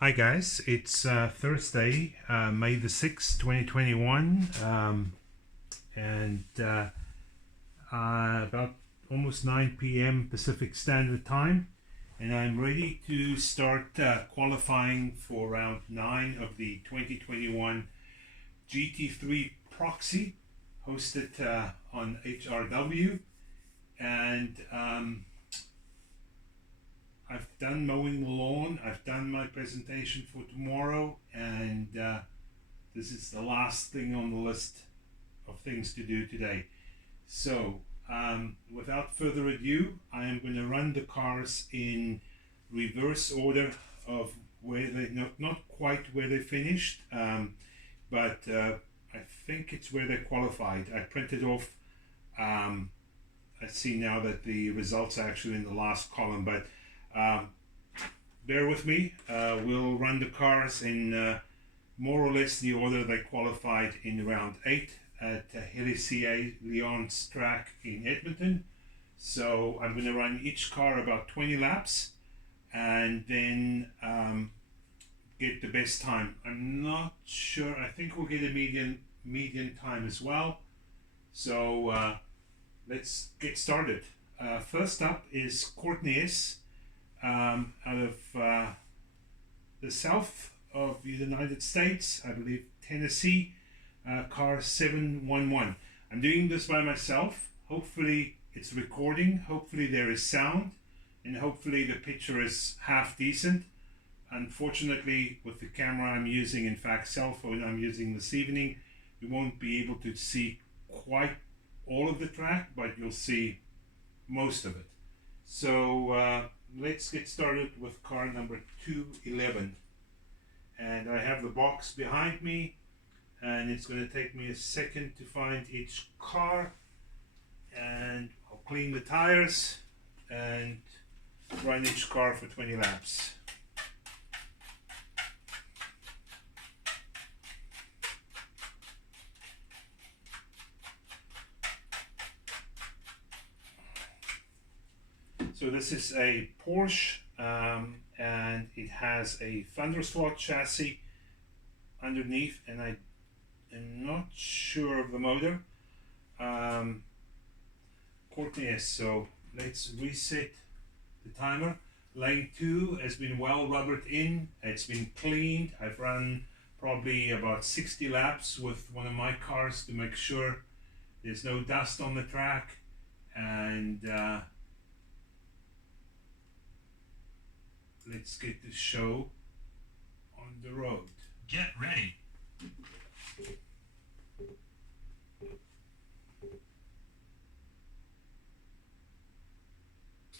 Hi guys, it's Thursday, May the 6th, 2021, and about almost 9 p.m. Pacific Standard Time, and I'm ready to start qualifying for round 9 of the 2021 GT3 Proxy, hosted on HRW, and I've done mowing the lawn, I've done my presentation for tomorrow, and this is the last thing on the list of things to do today. So, without further ado, I am going to run the cars in reverse order of where they, not quite where they finished, but I think it's where they qualified. I printed off, I see now that the results are actually in the last column, but bear with me. We'll run the cars in more or less the order they qualified in round 8 at Hélicia Lyon's track in Edmonton. So I'm going to run each car about 20 laps and then get the best time. I'm not sure. I think we'll get a median time as well. So let's get started. First up is Courtney S. Out of the south of the United States, I believe Tennessee, car 711. I'm doing this by myself. Hopefully it's recording, hopefully there is sound, and hopefully the picture is half decent. Unfortunately, with the camera I'm using, in fact cell phone I'm using this evening, you won't be able to see quite all of the track, but you'll see most of it. So let's get started with car number 211, and I have the box behind me, and it's going to take me a second to find each car, and I'll clean the tires and run each car for 20 laps. So this is a Porsche, and it has a Thunderslot chassis underneath, and I am not sure of the motor. Courtney S. So let's reset the timer. Lane 2 has been well rubbered in. It's been cleaned. I've run probably about 60 laps with one of my cars to make sure there's no dust on the track, and let's get the show on the road. Get ready.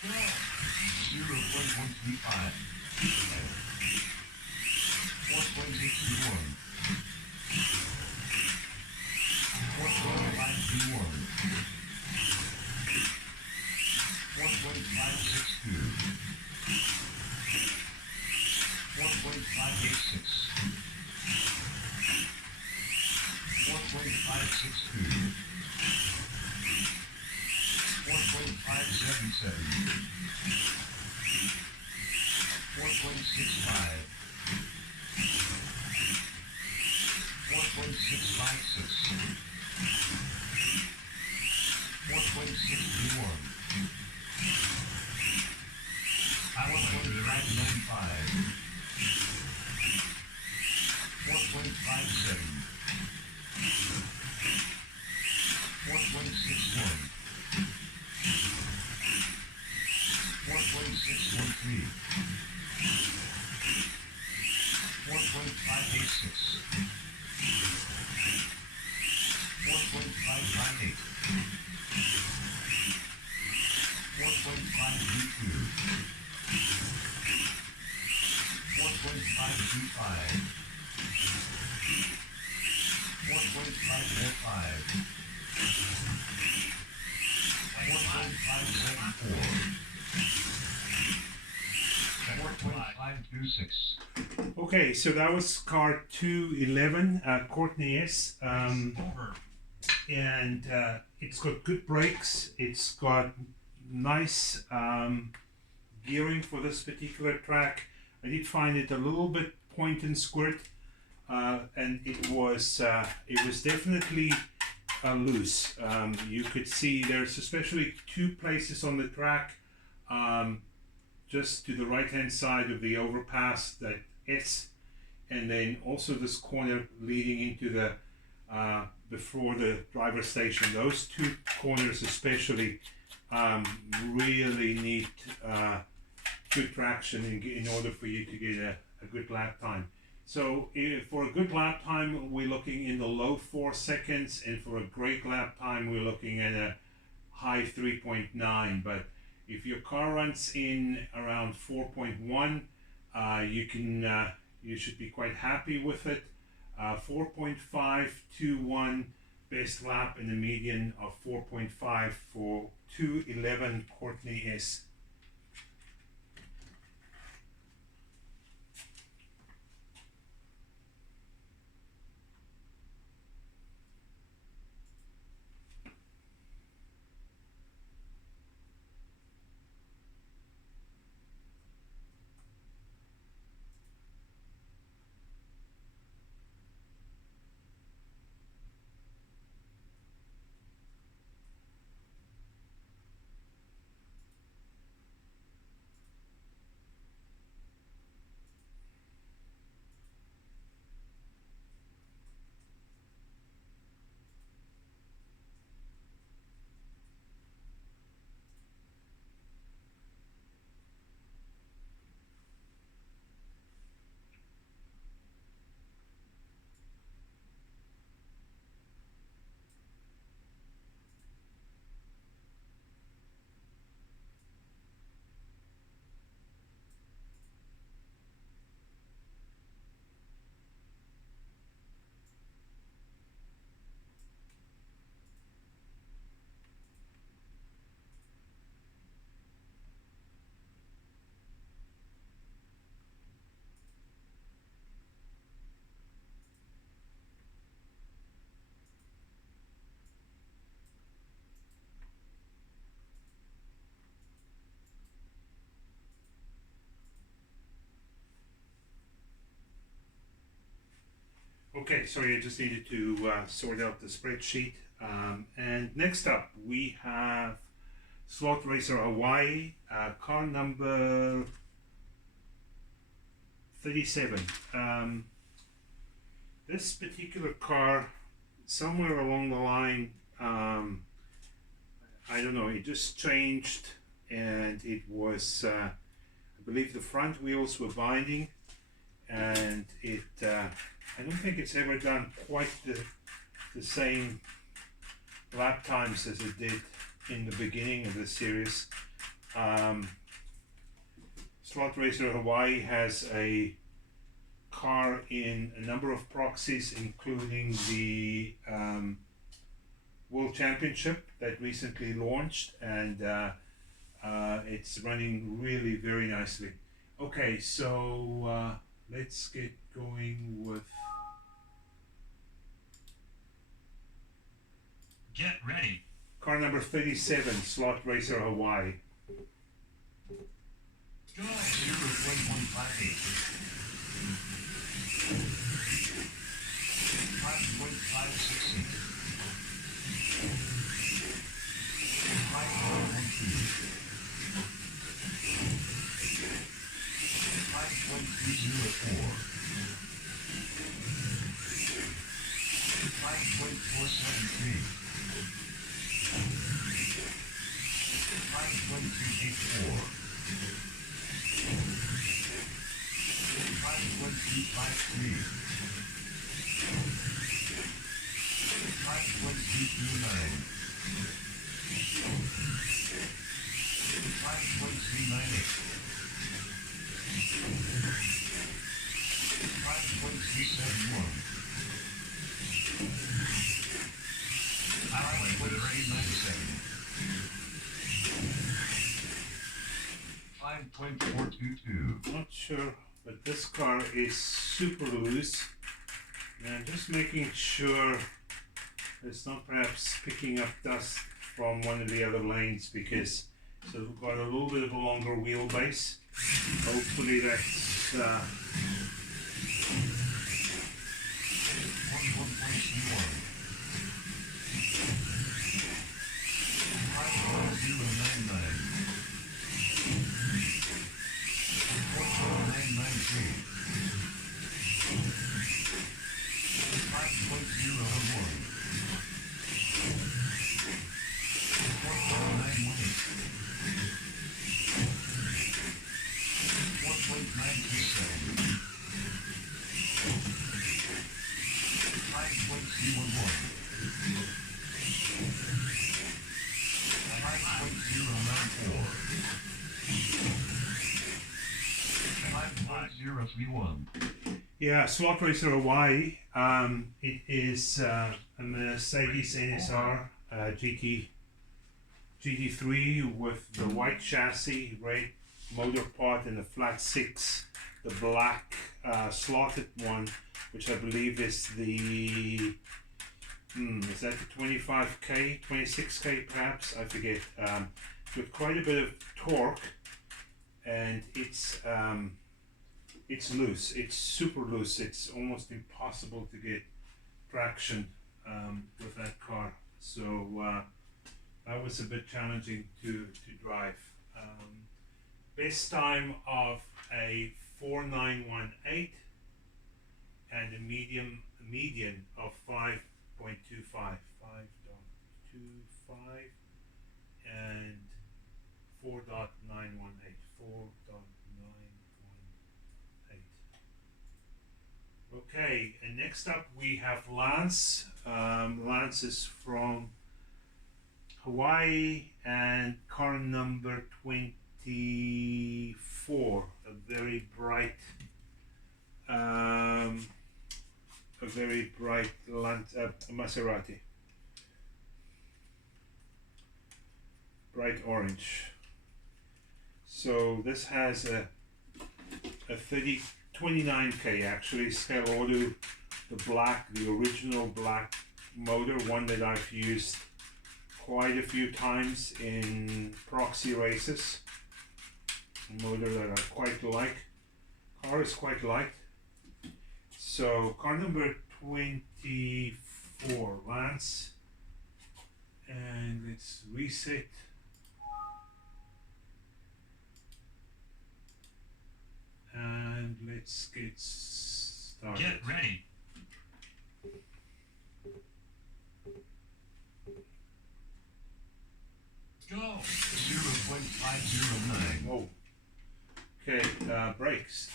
0.135. 4.821. 4.521. 4.562. 4.586. 4.562. 4.577. 4.65. 4.656. 4.621. 4.595. 4.57. 4.61. 4.613. 4.586. 4.598. 4.532. 4.525. 4.545. 4.574. 4.526. Okay, so that was car 211, Courtney S. Over. And it's got good brakes. It's got nice gearing for this particular track. I did find it a little bit point and squirt, and it was definitely loose. You could see there's especially two places on the track, just to the right hand side of the overpass, that S, and then also this corner leading into the before the driver station. Those two corners especially really need good traction in order for you to get a good lap time. So for a good lap time, we're looking in the low 4 seconds, and for a great lap time, we're looking at a high 3.9. But if your car runs in around 4.1, you should be quite happy with it. 4.521 best lap, and a median of 4.5 for 211 Courtney S. Okay, sorry, I just needed to sort out the spreadsheet. And next up, we have Slot Racer Hawaii, car number 37. This particular car, somewhere along the line, I don't know, it just changed, and it was, I believe the front wheels were binding, and it, I don't think it's ever done quite the same lap times as it did in the beginning of the series. Slot Racer Hawaii has a car in a number of proxies, including the World Championship that recently launched, and it's running really very nicely. Okay, so let's get going with... Get ready. Car number 37, Slot Racer Hawaii. Go 0.158. 5.568. 5.304. 5.473. 5.384. 5.353. 5.329. 5.398. 5.371. Alright, with a ready 97. 5.422. Not sure, but this car is super loose. And I'm just making sure it's not perhaps picking up dust from one of the other lanes, because so we've got a little bit of a longer wheelbase. Hopefully that's Let's 41.21. 5.099. 4.993. 5.001. 4.918. 1.937. 5.011. 5.094. 5.031. yeah, Slot Racer Hawaii. It is a Mercedes NSR GT3 with the white chassis, red motor part, and the flat six. The black slotted one, which I believe is the is that the 25k, 26k perhaps? I forget. With quite a bit of torque, and it's loose. It's super loose. It's almost impossible to get traction with that car. So that was a bit challenging to drive. Best time of a 4918 and a median of 5.25, 5.25 and 4.918, 4.918. Okay, and next up we have Lance. Lance is from Hawaii and car number 24, a very bright Maserati, bright orange. So this has a 29k actually, scale auto, the original black motor, one that I've used quite a few times in Proxy races. A motor that I quite like. Car is quite light. So car number 24, Lance. And let's reset. And let's get started. Get ready. Go. 0.509. Whoa. Okay, brakes,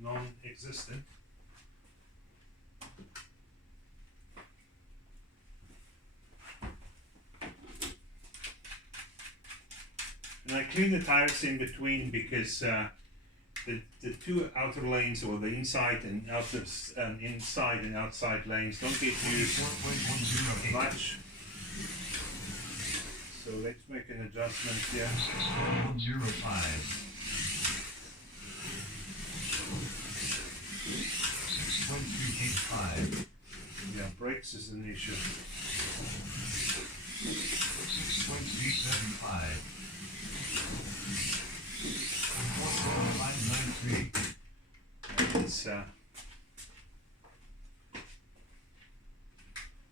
non-existent. And I clean the tires in between because the two outer lanes, or the inside and outside lanes, don't get used 4.108. much. So let's make an adjustment here. 6.105. 6.385. Yeah, brakes is an issue. 6.375. 4.593. It's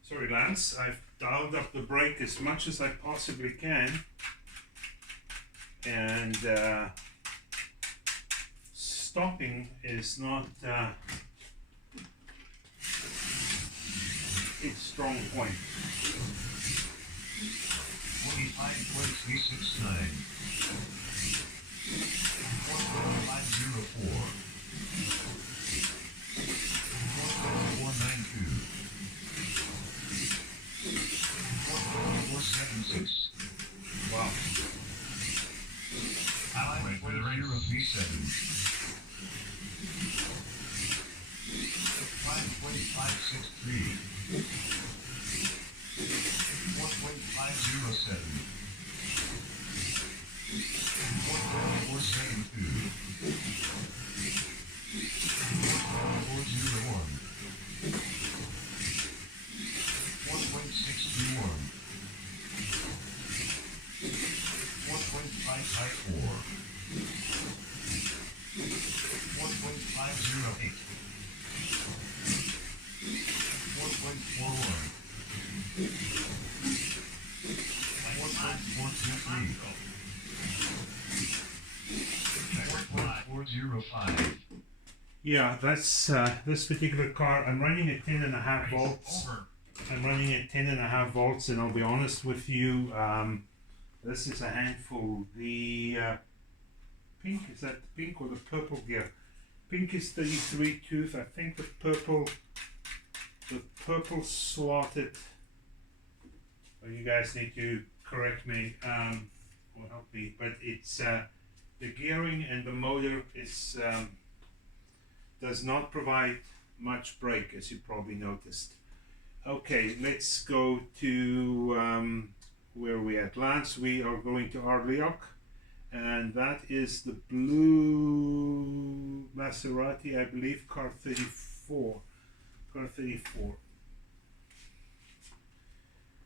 sorry, Lance, I've dialed up the brake as much as I possibly can, and stopping is not its strong point. 45.369. 4.504. 4.492. 4.476. Wow. 5.037. 5.563. 4.507. 4.472. 4.401. 4.621. 4.554. 4.5 1.08. 4.41. 4.423. 4.405. Yeah, that's this particular car. I'm running at 10.5 volts. Over. I'm running at 10.5 volts, and I'll be honest with you, this is a handful. The pink, is that the pink or the purple gear? Pink is 33 tooth. I think the purple slotted. Well, you guys need to correct me or help me, but it's the gearing and the motor is does not provide much brake, as you probably noticed. Okay, let's go to where are we at? Lance, we are going to Arleoch, and that is the blue Maserati, I believe, car 34. Car 34.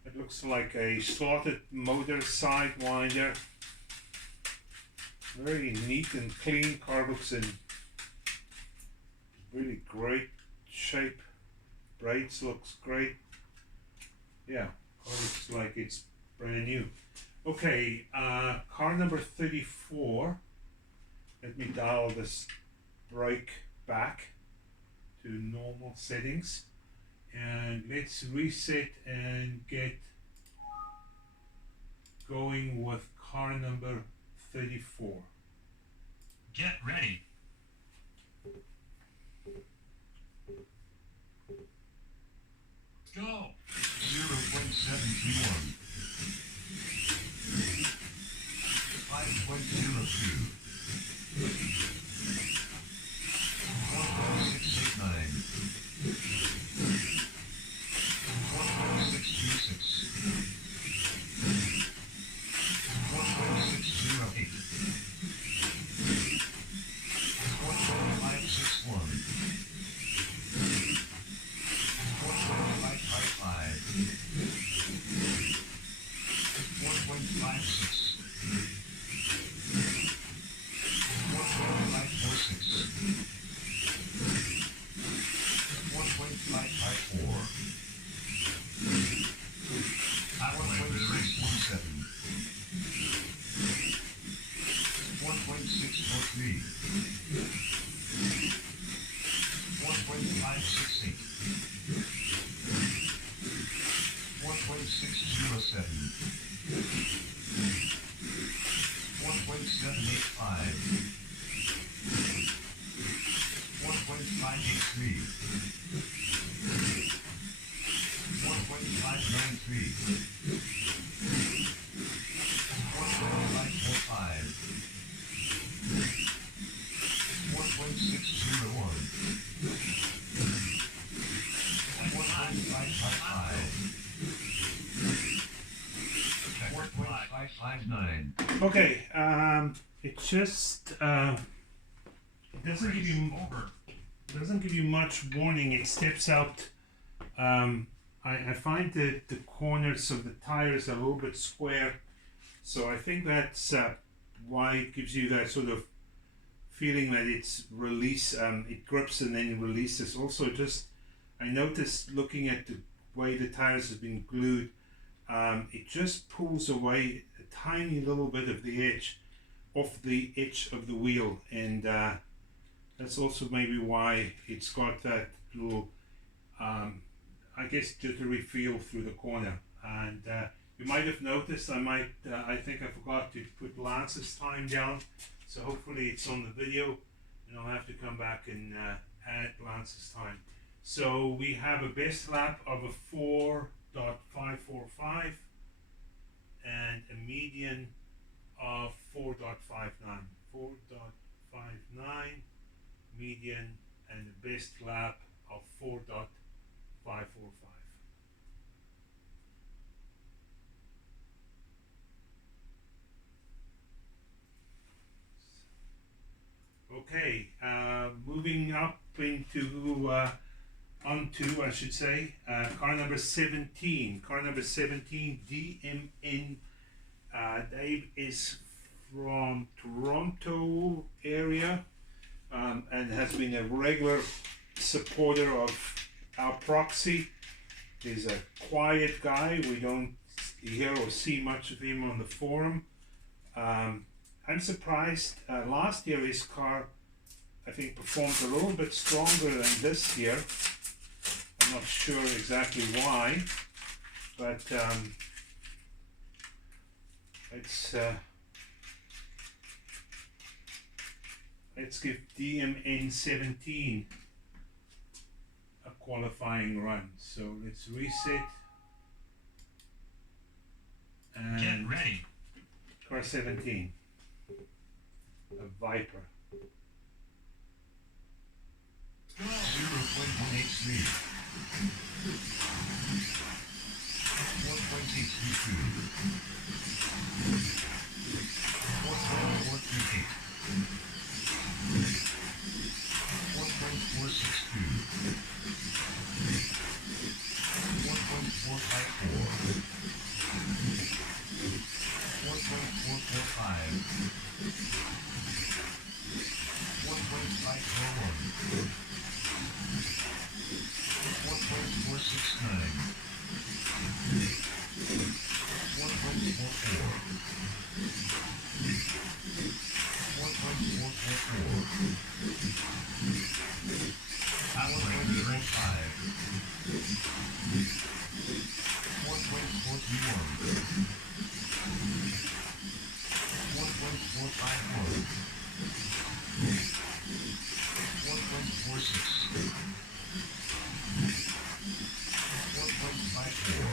It looks like a slotted motor sidewinder. Very neat and clean. Car looks in really great shape. Brakes looks great. Yeah, car looks like it's brand new. Okay, car number 34. Let me dial this brake back to normal settings. And let's reset and get going with car number 34. Get ready. Go. 0.731. 5.02. 4.689. 4.626. 4.608. 4.561. 4.555. 4.56. 4.546. 4.554. 4.617. 4.643. 4.568. 4.607. 4.785. 4.583. 4.593. 4.545. 4.601. 4.555. 4.559. Okay, it just doesn't give you much warning. It steps out. I find that the corners of the tires are a little bit square, so I think that's why it gives you that sort of feeling that it's release. It grips and then it releases. Also, just I noticed looking at the way the tires have been glued, it just pulls away a tiny little bit of the edge off the edge of the wheel, and that's also maybe why it's got that little I guess jittery feel through the corner. And you might have noticed I think I forgot to put Lance's time down, so hopefully it's on the video, and I'll have to come back and add Lance's time. So we have a best lap of a 4.545 and a median of 4.59. 4.59 median and a best lap of 4.545. Okay, moving up into onto, I should say, car number 17. Car number 17, DMN. Dave is from Toronto area, and and has been a regular supporter of our Proxy. He's a quiet guy. We don't hear or see much of him on the forum. I'm surprised. Last year his car, I think, performed a little bit stronger than this year. I'm not sure exactly why, but let's give DMN17 a qualifying run. So let's reset and Get ready. car 17, a Viper. 0.183. 1.832. 4.438. 1.462. 1.454. 1.445. 1.541. 1.469. 1.44. 1.444. Power 1.05. 1.431. 1.451. 1.46. 1.54.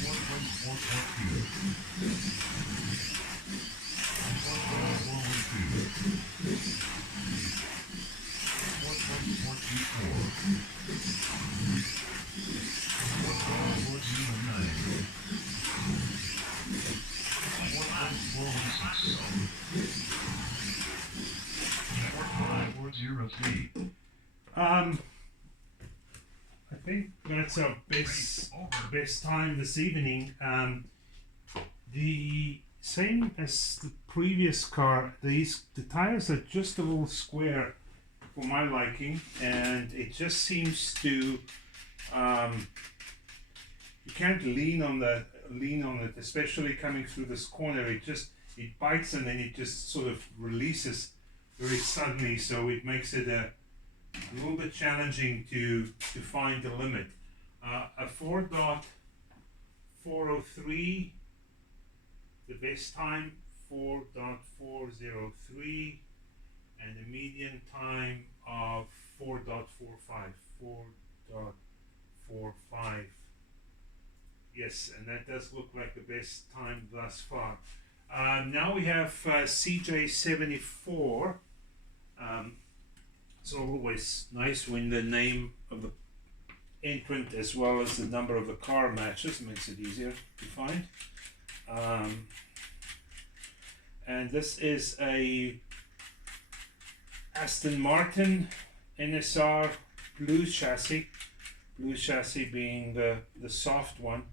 1.442. 1.424. I think that's our best time this evening. The same as the previous car, the tires are just a little square for my liking, and it just seems to you can't lean on it, especially coming through this corner. It bites and then it just sort of releases very suddenly, so it makes it a little bit challenging to find the limit. A 4.403, the best time 4.403, and a median time of 4.45. 4.45. Yes, and that does look like the best time thus far. Now we have CJ74. It's always nice when the name of the entrant as well as the number of the car matches. Makes it easier to find. And this is a Aston Martin NSR blue chassis being the soft one,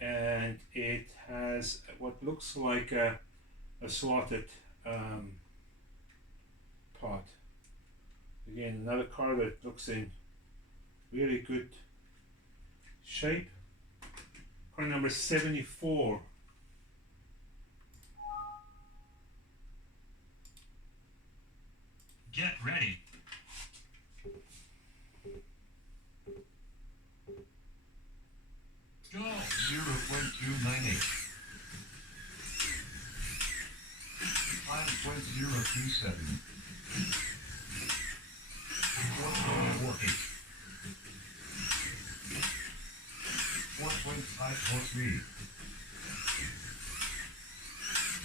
and it has what looks like a slotted part. Again, another car that looks in really good shape. Car number 74. Get ready. Go. 0.298. 5.027. 4.48. 4.543.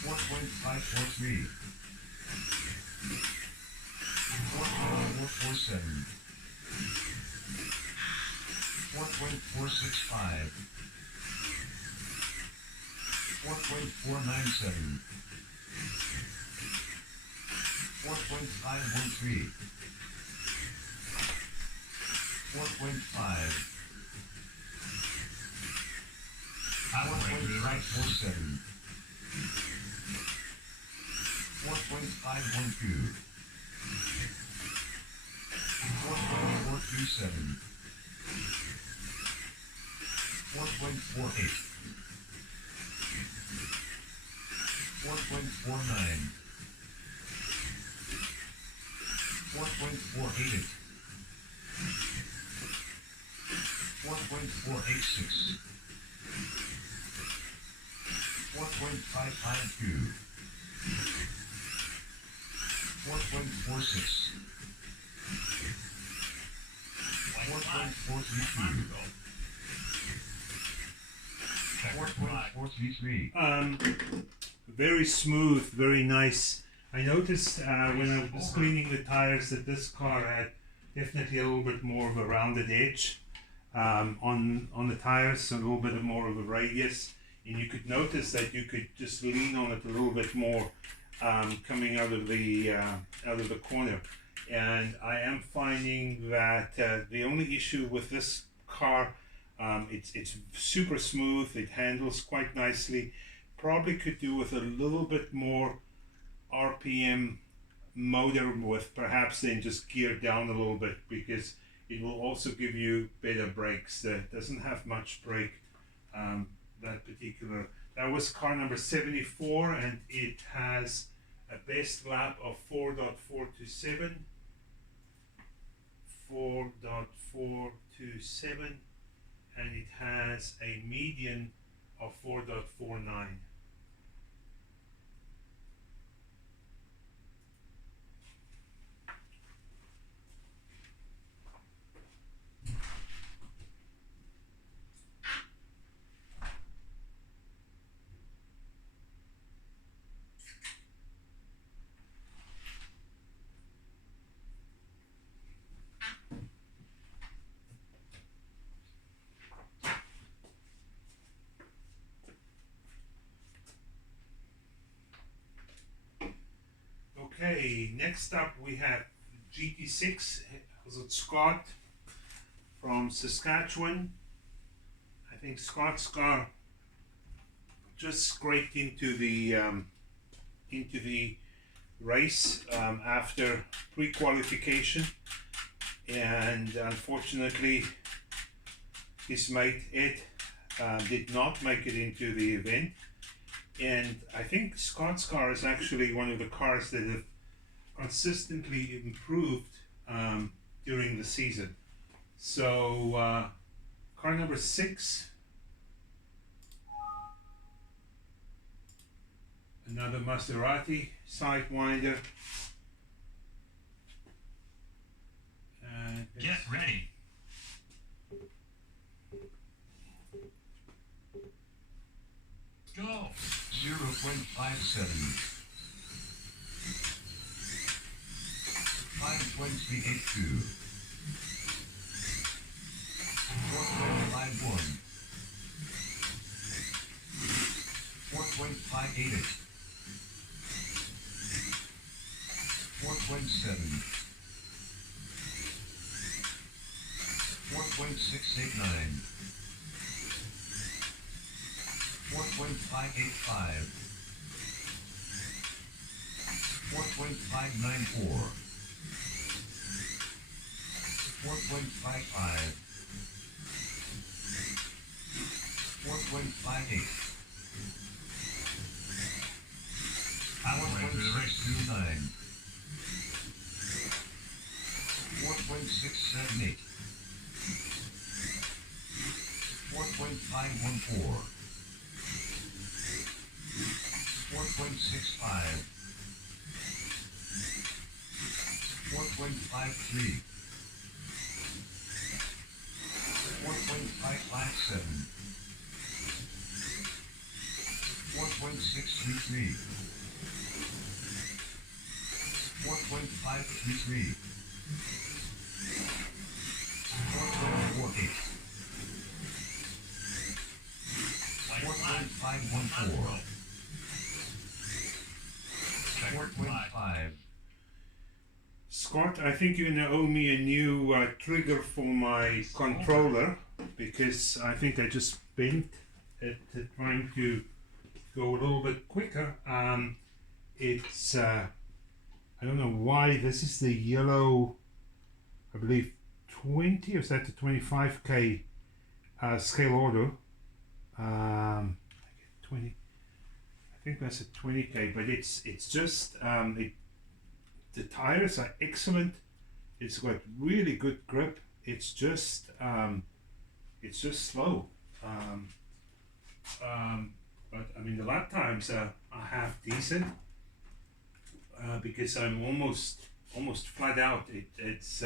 4.543. 4.447. 4.465. 4.497. 4.513. 4.5. 4.547. 4.5. 4.512. 4.437. 4.48. 4.49. 4.488. 4.486. 4.552. 4.46. 4.432. 4.433. Very smooth, very nice. I noticed when I was cleaning the tires that this car had definitely a little bit more of a rounded edge on the tires, so a little bit more of a radius, and you could notice that you could just lean on it a little bit more coming out of the corner. And I am finding that the only issue with this car, it's super smooth, it handles quite nicely. Probably could do with a little bit more RPM motor, with perhaps then just gear down a little bit, because it will also give you better brakes. That doesn't have much brake, that was car number 74, and it has a best lap of 4.427, 4.427, and it has a median of 4.49. Okay, next up we have GT6. Was it Scott from Saskatchewan? I think Scott's car just scraped into the race after pre-qualification, and unfortunately his mate Ed did not make it into the event. And I think Scott's car is actually one of the cars that have consistently improved during the season. So car number 6, another Maserati Sidewinder. Get ready. Go. 0.57. 5.382. 4.51. 4.588. 4.7. 4.689. 4.585. 4.594. 4.55. 4.58. 4.629. 4.678. 4.514. 4.65. 4.53. 4.557. 4.633. 4.533. 4.48. 4.514. 4.5. Scott, I think you're gonna owe me a new trigger for my controller, because I think I just bent it trying to go a little bit quicker. It's I don't know why this is the yellow, I believe 20 or is that the 25k scale order. 20. I think that's a 20k, but it's just the tires are excellent. It's got really good grip. It's just slow. But I mean the lap times are half decent because I'm almost flat out. It's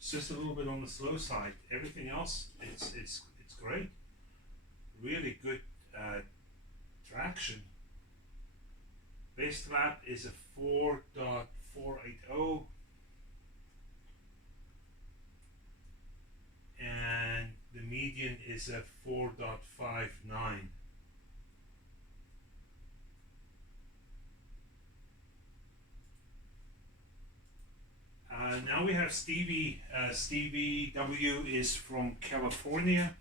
just a little bit on the slow side. Everything else, it's great. Really good traction. Best lap is a 4.480, and the median is a 4.59. Now we have Stevie. Stevie W is from California,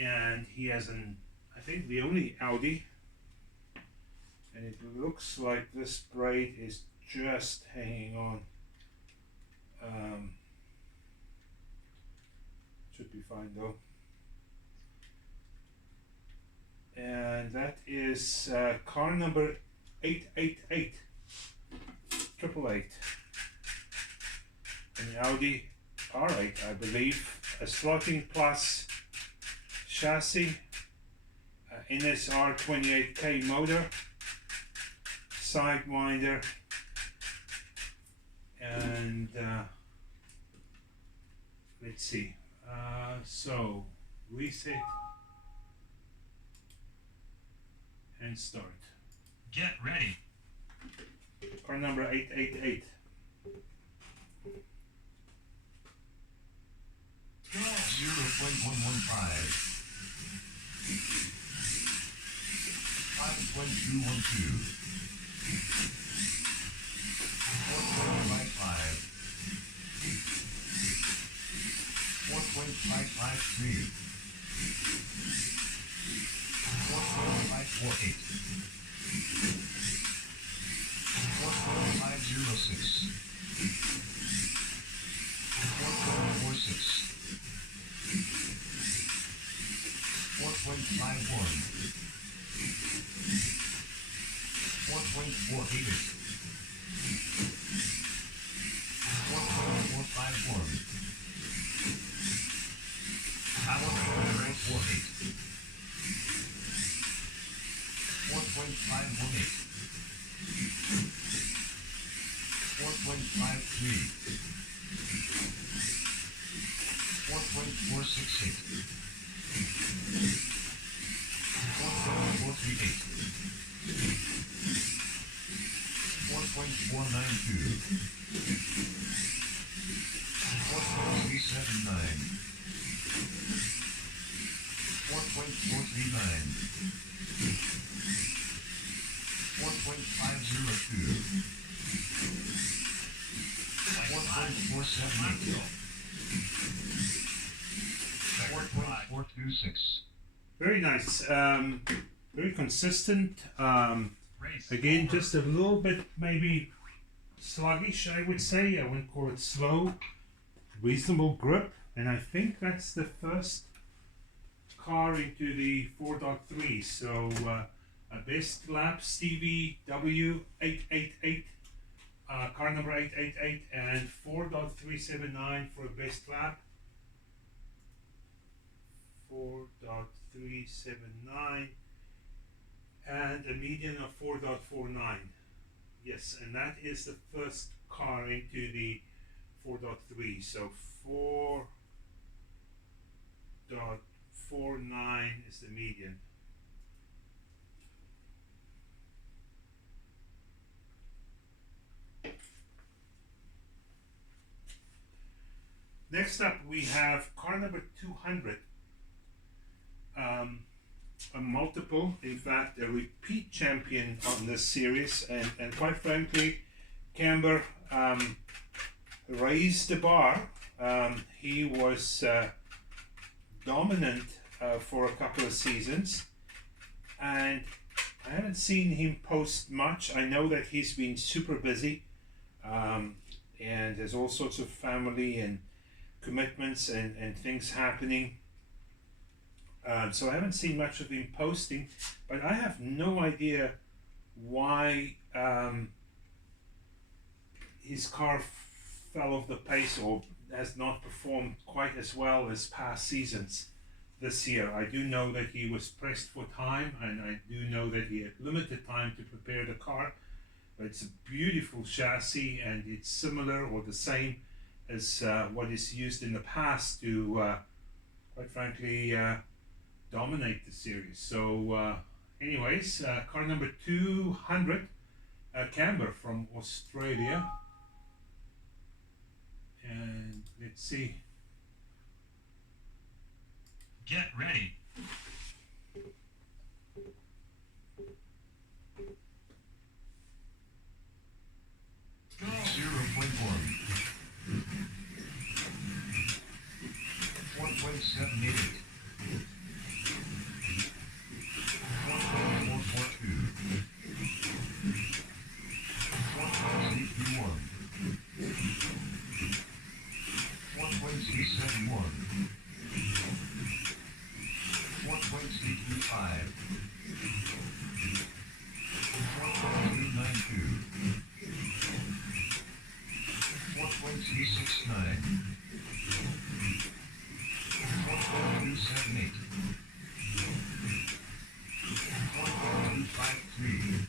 and he has I think the only Audi, and it looks like this braid is just hanging on. Should be fine though. And that is car number 888, 888. An Audi R8, I believe, a slotting plus chassis, NSR 28k motor, sidewinder, and let's see. So reset and start. Get ready. Car number 888. Go. 0.115. 5.212. 4.55. 4.553. 4.548. 4.506. 4.46. 4.51. 4.488. 4.451. 4.48. 4.518. 4.53. 4.468. 4.438. 4.492. 4.379. 4.439. 4.502. 4.478. 4.426. Very nice. Very consistent. Again, just a little bit maybe sluggish, I would say. I wouldn't call it slow. Reasonable grip, and I think that's the first car into the 4.3. So a best lap Stevie W 888, car number 888, and 4.379 for a best lap. 4.379 and a median of 4.49. Yes, and that is the first car into the 4.3. So 4.49 is the median. Next up we have car number 200. A multiple, in fact a repeat champion on this series, and quite frankly Camber raised the bar. He was dominant for a couple of seasons, and I haven't seen him post much. I know that he's been super busy. And there's all sorts of family and commitments and things happening. So I haven't seen much of him posting, but I have no idea why his car fell off the pace or has not performed quite as well as past seasons this year. I do know that he was pressed for time, and I do know that he had limited time to prepare the car. But it's a beautiful chassis, and it's similar or the same as what is used in the past to, quite frankly, dominate the series. So, anyways, car number 200, Camber from Australia. And let's see. Get ready. Go. 0.1. 1.78. 1.442. 1.331. 1.371. 1.325. 1.292. 1.369. 1.278. 1.253.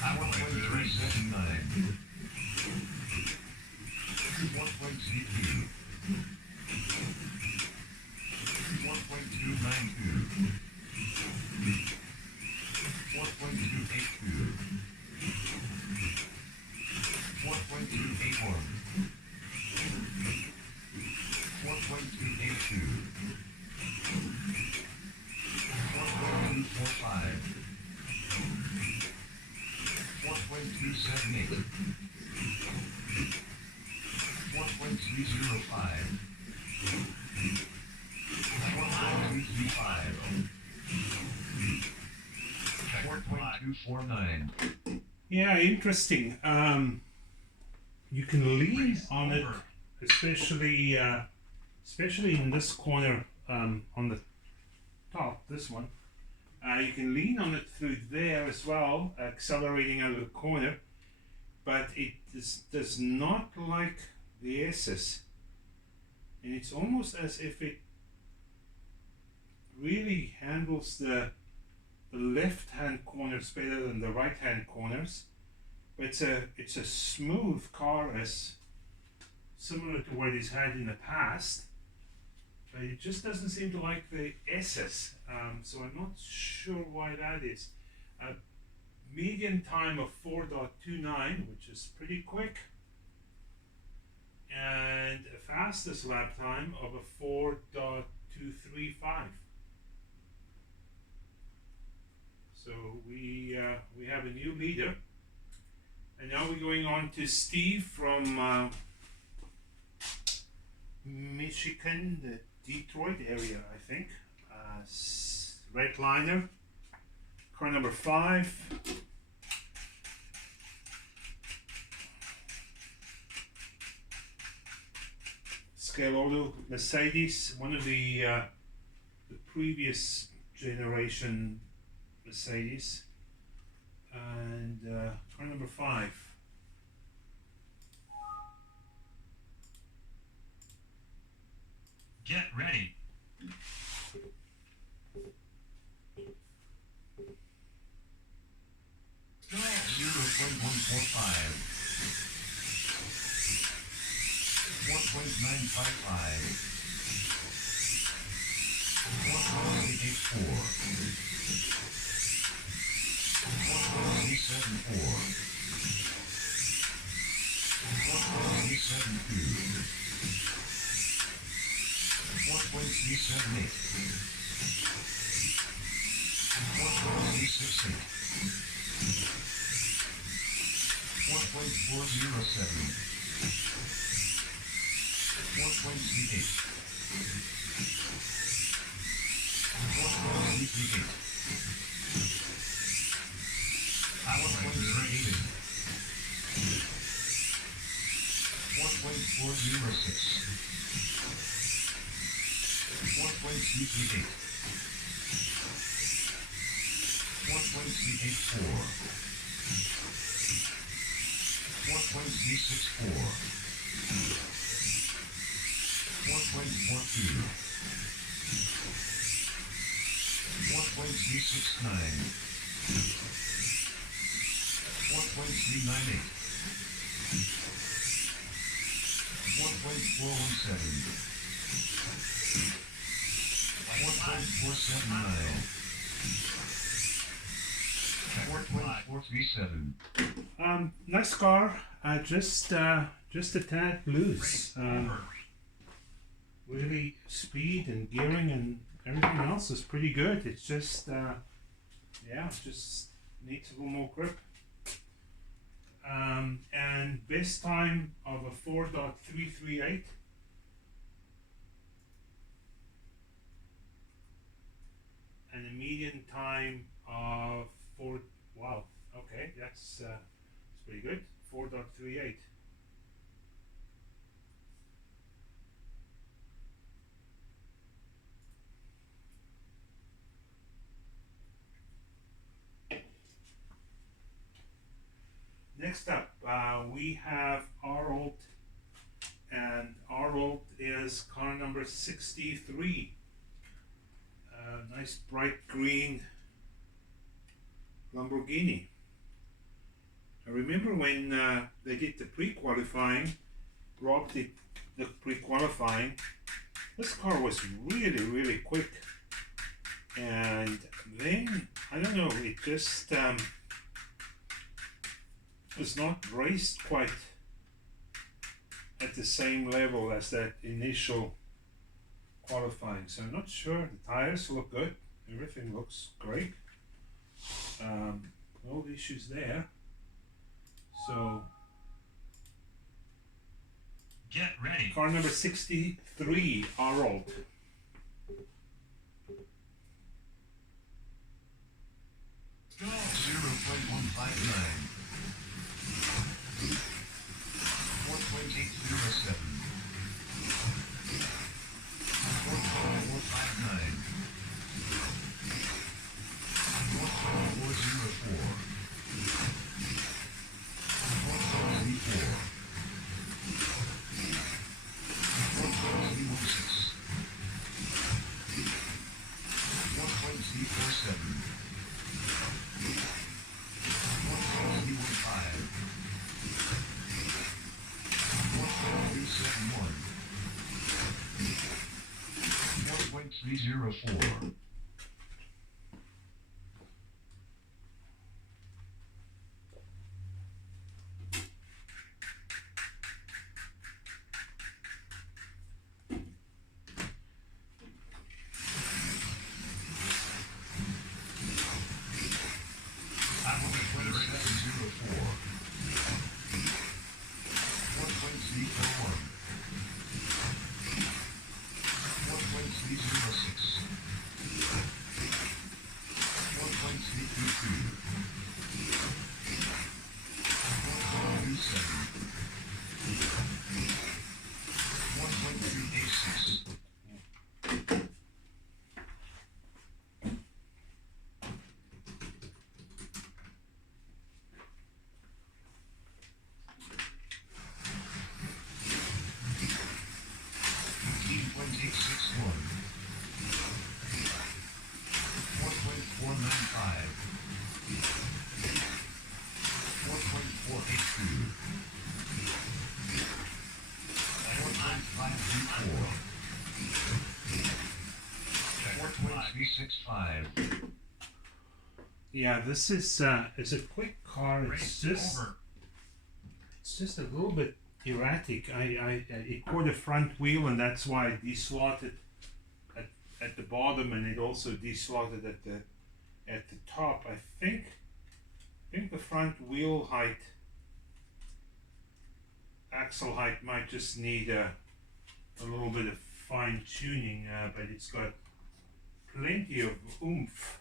1.379. 1.32. 1.292. 1.282. 1.281. 1.282. 1.245. 1.278. 1.305. 1.235. 4.249. Yeah, interesting. You can lean on it, especially in this corner on the top, this one. You can lean on it through there as well, accelerating out of the corner, but it does not like the S's. And it's almost as if it really handles the left-hand corners better than the right-hand corners. But it's a smooth car, as similar to what he's had in the past. But it just doesn't seem to like the S's. So I'm not sure why that is. Median time of 4.29, which is pretty quick. And a fastest lap time of a 4.235. So we have a new leader. And now we're going on to Steve from Michigan, the Detroit area, I think. Redliner, car number 5. Scalolo Mercedes, one of the previous generation Mercedes, and car number 5. Get ready. Go. 0.145. 1.955. 1.884. 1.374. 1.372. 1.378. 1.368. 1.407. 1.38. 1.338. 1.38. 4.406. 4.338. 4.384. 4.364. 4.42. 4.369. 4.398. 4.417. 4.479. 4.437. Nice car. Just a tad loose. Really, speed and gearing and everything else is pretty good. It's just, yeah, just needs a little more grip. And best time of a 4.338. And a median time of 4. Wow. Okay, that's pretty good. 4.38. Next up, we have our old, and our old is car number 63. Nice bright green Lamborghini. I remember when they did the pre-qualifying, Rob did the pre-qualifying, this car was really, really quick. And then, I don't know, it just was not raced quite at the same level as that initial qualifying. So I'm not sure. The tires look good. Everything looks great. No issues there. So Get ready. car number 63, our old. Go. 0.159. 4.807. 4.459. 4.404. 4.34. 4.316. 4.347. 4.315. 4.371. 4.304. Yeah, this is a quick car. It's just a little bit erratic. It caught the front wheel, and that's why it deslotted at the bottom, and it also deslotted at the top. I think the front wheel height, axle height, might just need a little bit of fine tuning, but it's got plenty of oomph.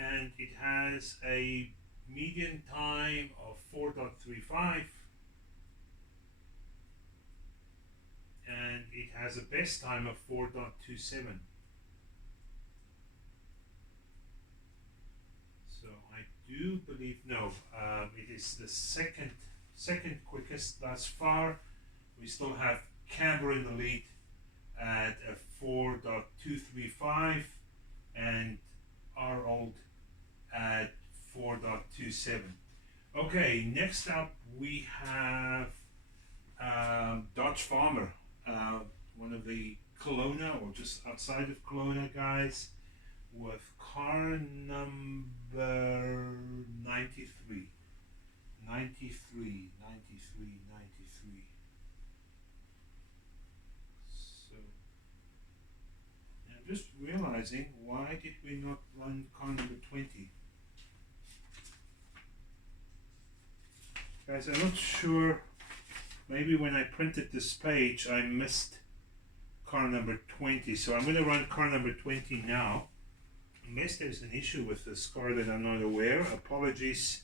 And it has a median time of 4.35 and it has a best time of 4.27. So I do believe, no, it is the second quickest thus far. We still have Canberra in the lead at a 4.235 and our old at 4.27. Okay, next up we have Dodge Farmer, one of the Kelowna or just outside of Kelowna guys, with car number 93. 93. So, I'm just realizing, why did we not run car number 20? Guys, I'm not sure, maybe when I printed this page I missed car number 20, so I'm going to run car number 20 now. Unless there's an issue with this car that I'm not aware. Apologies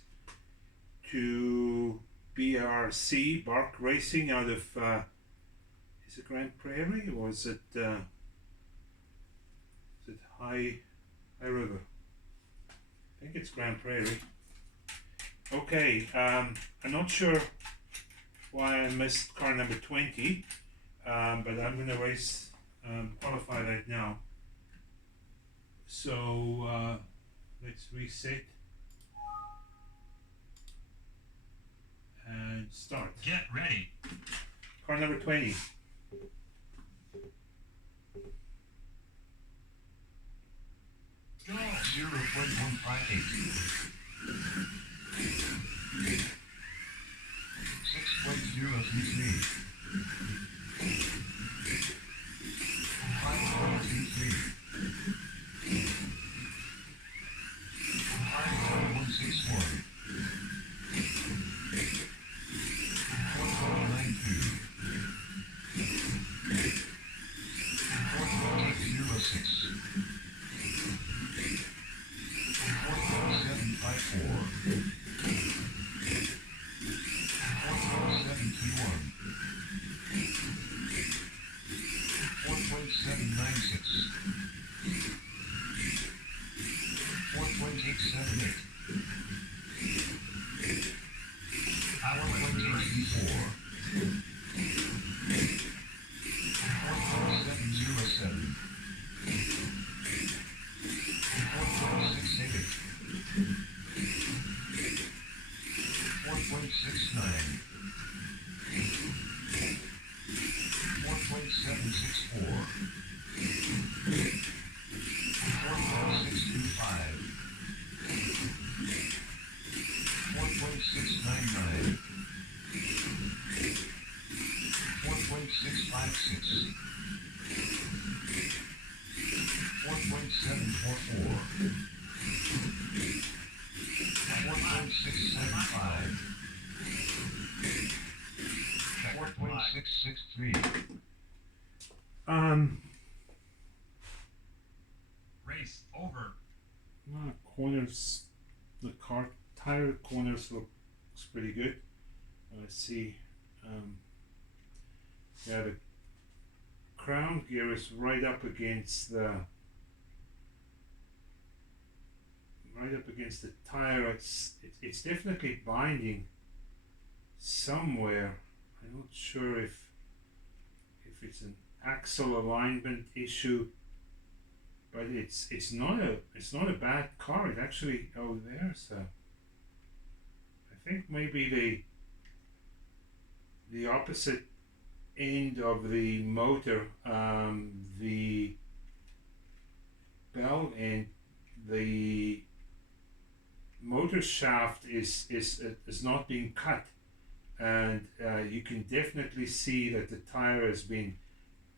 to BRC, Bark Racing, out of, is it Grand Prairie or is it High River? I think it's Grand Prairie. Okay, I'm not sure why I missed car number 20, but I'm going to race, qualify right now. So let's reset and start. Get ready. Car number 20. Go. 0.158. 6.033. 5.23. 5.161. 4.92. 4.806. 4.754. 4.731. 4.796. 4.878. Power 4.834. 4.707. 4.688. 4.69. 4.764. 4.625. 4.699. 4.656. 4.744. 4.675. 4.663. Race over. Corners, the car tire corners looks pretty good. Let's see. Yeah, the crown gear is right up against the tire. It's definitely binding somewhere. I'm not sure if it's an axle alignment issue, but it's not a bad car. It actually, oh, there's a, I think maybe the opposite end of the motor, the bell end, the motor shaft is not being cut, and you can definitely see that the tire has been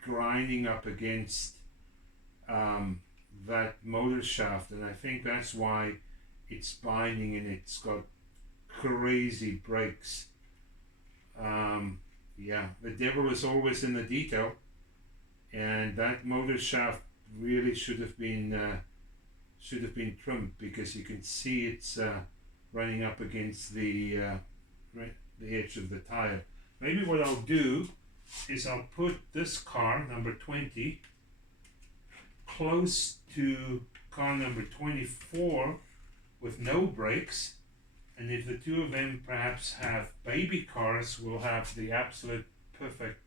grinding up against that motor shaft, and I think that's why it's binding and it's got crazy brakes. Yeah, the devil is always in the detail, and that motor shaft really should have been trimmed, because you can see it's running up against the edge of the tire. Maybe what I'll do is I'll put this car, number 20, close to car number 24 with no brakes, and if the two of them perhaps have baby cars, we'll have the absolute perfect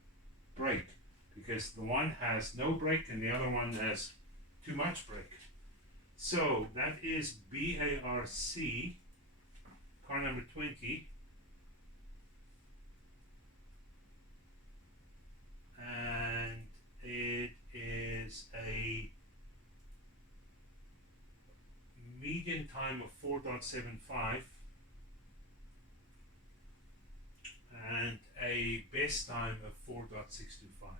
brake, because the one has no brake and the other one has too much brake. So that is BARC, car number 20, and it is a median time of 4.75 and a best time of 4.625.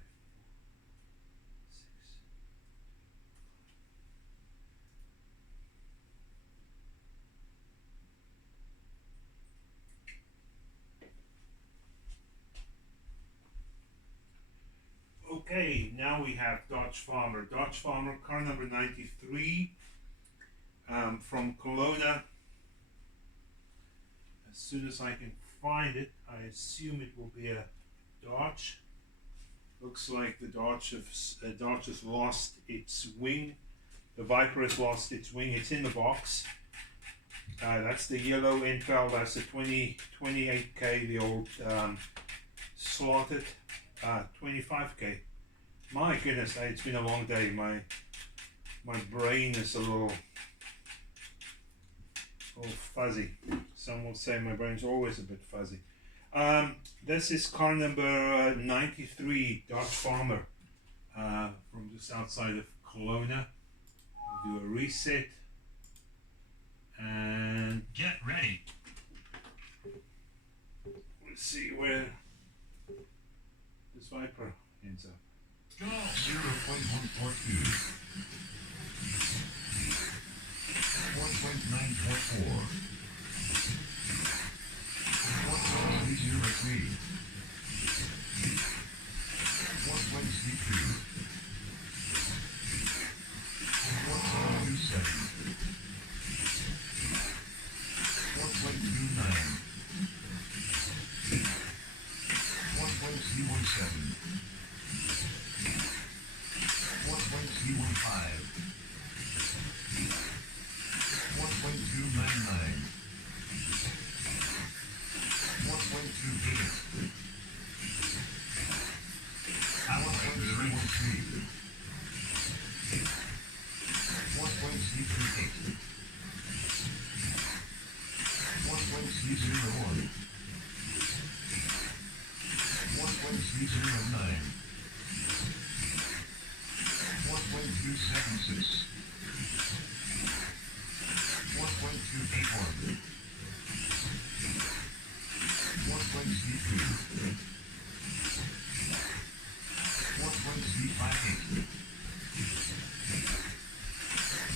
Okay, now we have Dodge Farmer. Dodge Farmer, car number 93, from Kelowna. As soon as I can find it, I assume it will be a Dodge. Looks like the Dodge has lost its wing. The Viper has lost its wing. It's in the box. That's the yellow Intel. That's the 28K, the old slotted 25K. My goodness, it's been a long day. My brain is a little fuzzy. Some will say my brain's always a bit fuzzy. This is car number 93, Dodge Farmer, from just outside of Kelowna. We'll do a reset and Get ready. let's see where this Viper ends up. Go. 0.142. 4.944. 4.303. 4.32. 4.27. 4.29. 4.317. 4.315. 4.299. 4.28. 4.313. 4.338. 4.301. 4.309. 4.276. 4.281. 4.32. 4.358.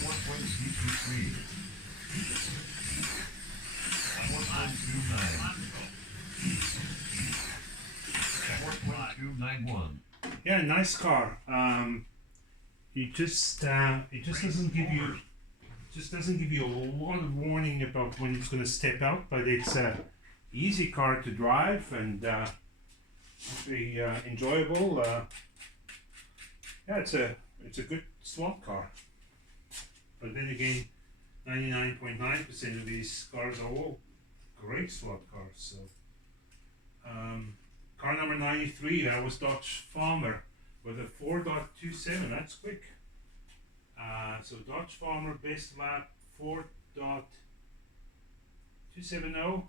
4.323. 4.29. 4.291. Yeah, nice car. It just doesn't give you a lot of warning about when it's going to step out, but it's a easy car to drive and very enjoyable. Yeah, it's a good slot car. But then again, 99.9% of these cars are all great slot cars. So, car number 93, that was Dodge Farmer with a 4.27. That's quick. So Dodge Farmer best lap 4.270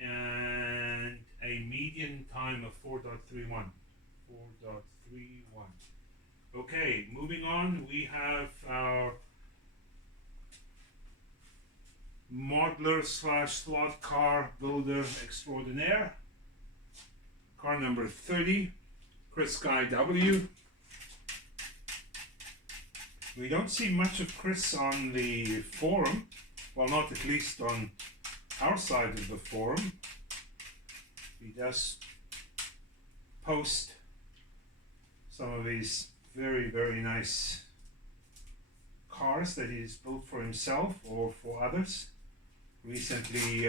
and a median time of 4.31. Okay, moving on, we have our modeler / slot car builder extraordinaire, car number 30, Chris Guy W. We don't see much of Chris on the forum, well, not at least on our side of the forum. He does post some of these very, very nice cars that he's built for himself or for others. Recently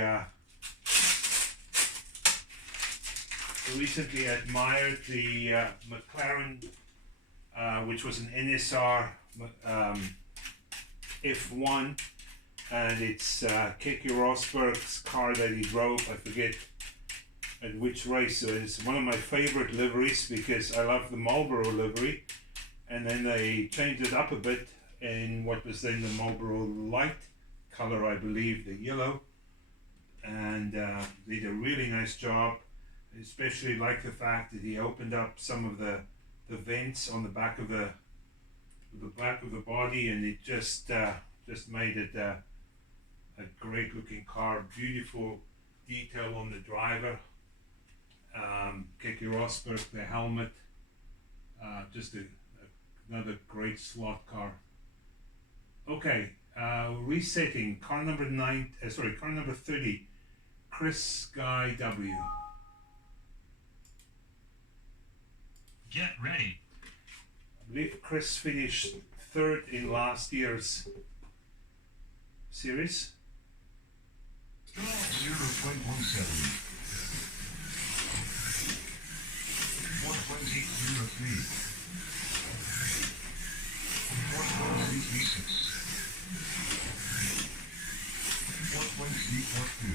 recently admired the McLaren, which was an NSR F1, and it's Keke Rosberg's car that he drove. I forget at which race. So it's one of my favorite liveries because I love the Marlboro livery, and then they changed it up a bit in what was then the Marlboro Light color, I believe, the yellow, and did a really nice job. Especially like the fact that he opened up some of the vents on the back of the body, and it just made it a great looking car. Beautiful detail on the driver. Keke Rosberg, the helmet, just another great slot car. Okay, resetting car number 30, Chris Guy W. Get ready. I believe Chris finished third in last year's series. 0.17. 1.803. 1.336. 1.342.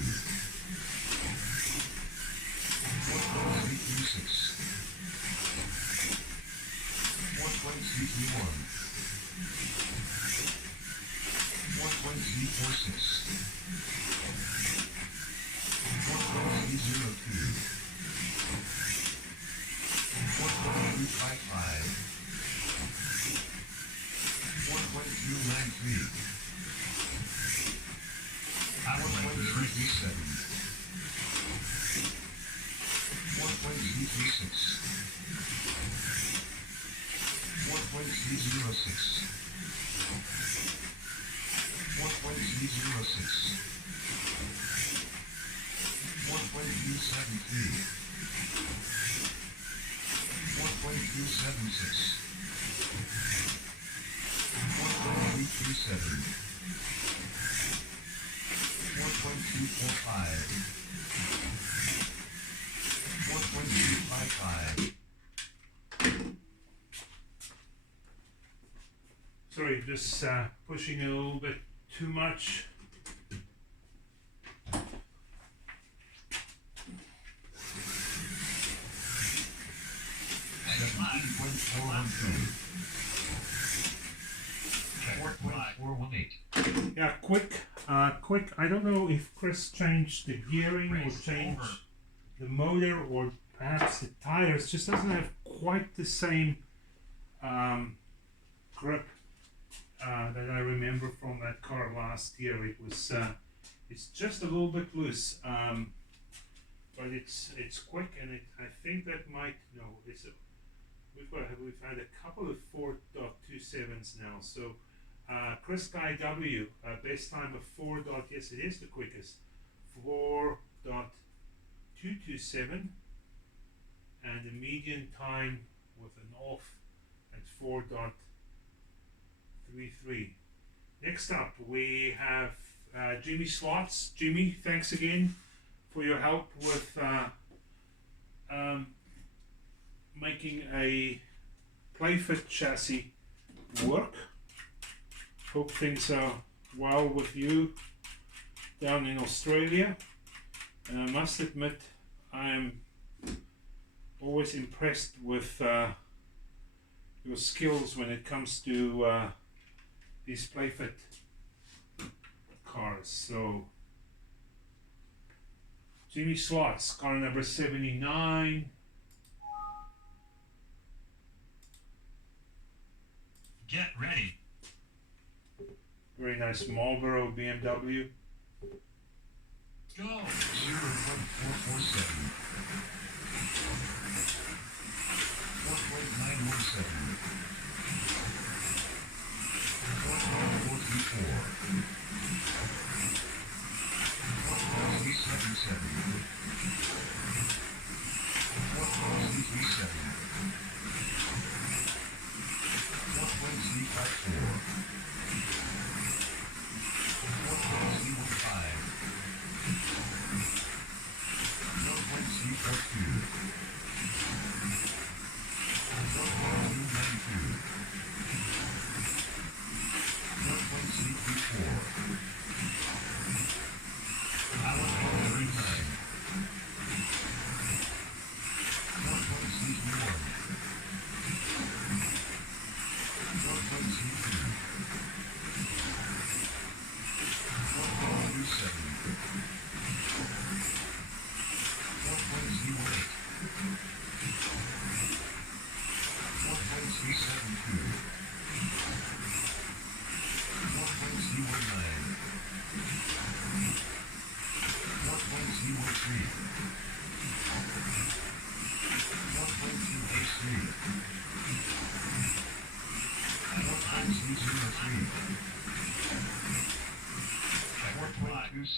1.336. 1.331. 1.346. 1.302. 1.355. 1.293. 1.337. 1.336. 1.306. 1.306. 1.273. 1.276. 1.337. 1.245. 1.255. Sorry, just pushing a little bit too much. Yeah, quick. I don't know if Chris changed the gearing or changed the motor, or perhaps the tires. Just doesn't have quite the same grip that I remember from that car last year. It was it's just a little bit loose, but it's quick, and I think that might we've had a couple of 4.27s now. So Chris Guy W, best time of 4. Yes, it is the quickest, 4.227, and the median time with an off at 4.33. Next up, we have Jimmy Slots. Jimmy, thanks again for your help with making a playfit chassis work. Hope things are well with you down in Australia. And I must admit, I am always impressed with your skills when it comes to these playfit cars. So Jimmy Slots, car number 79. Get ready. Very nice Marlboro BMW. Go. 0.447. 4.917. 4.434. 4.377. 4.337. 4.354. 4.315. 4.345.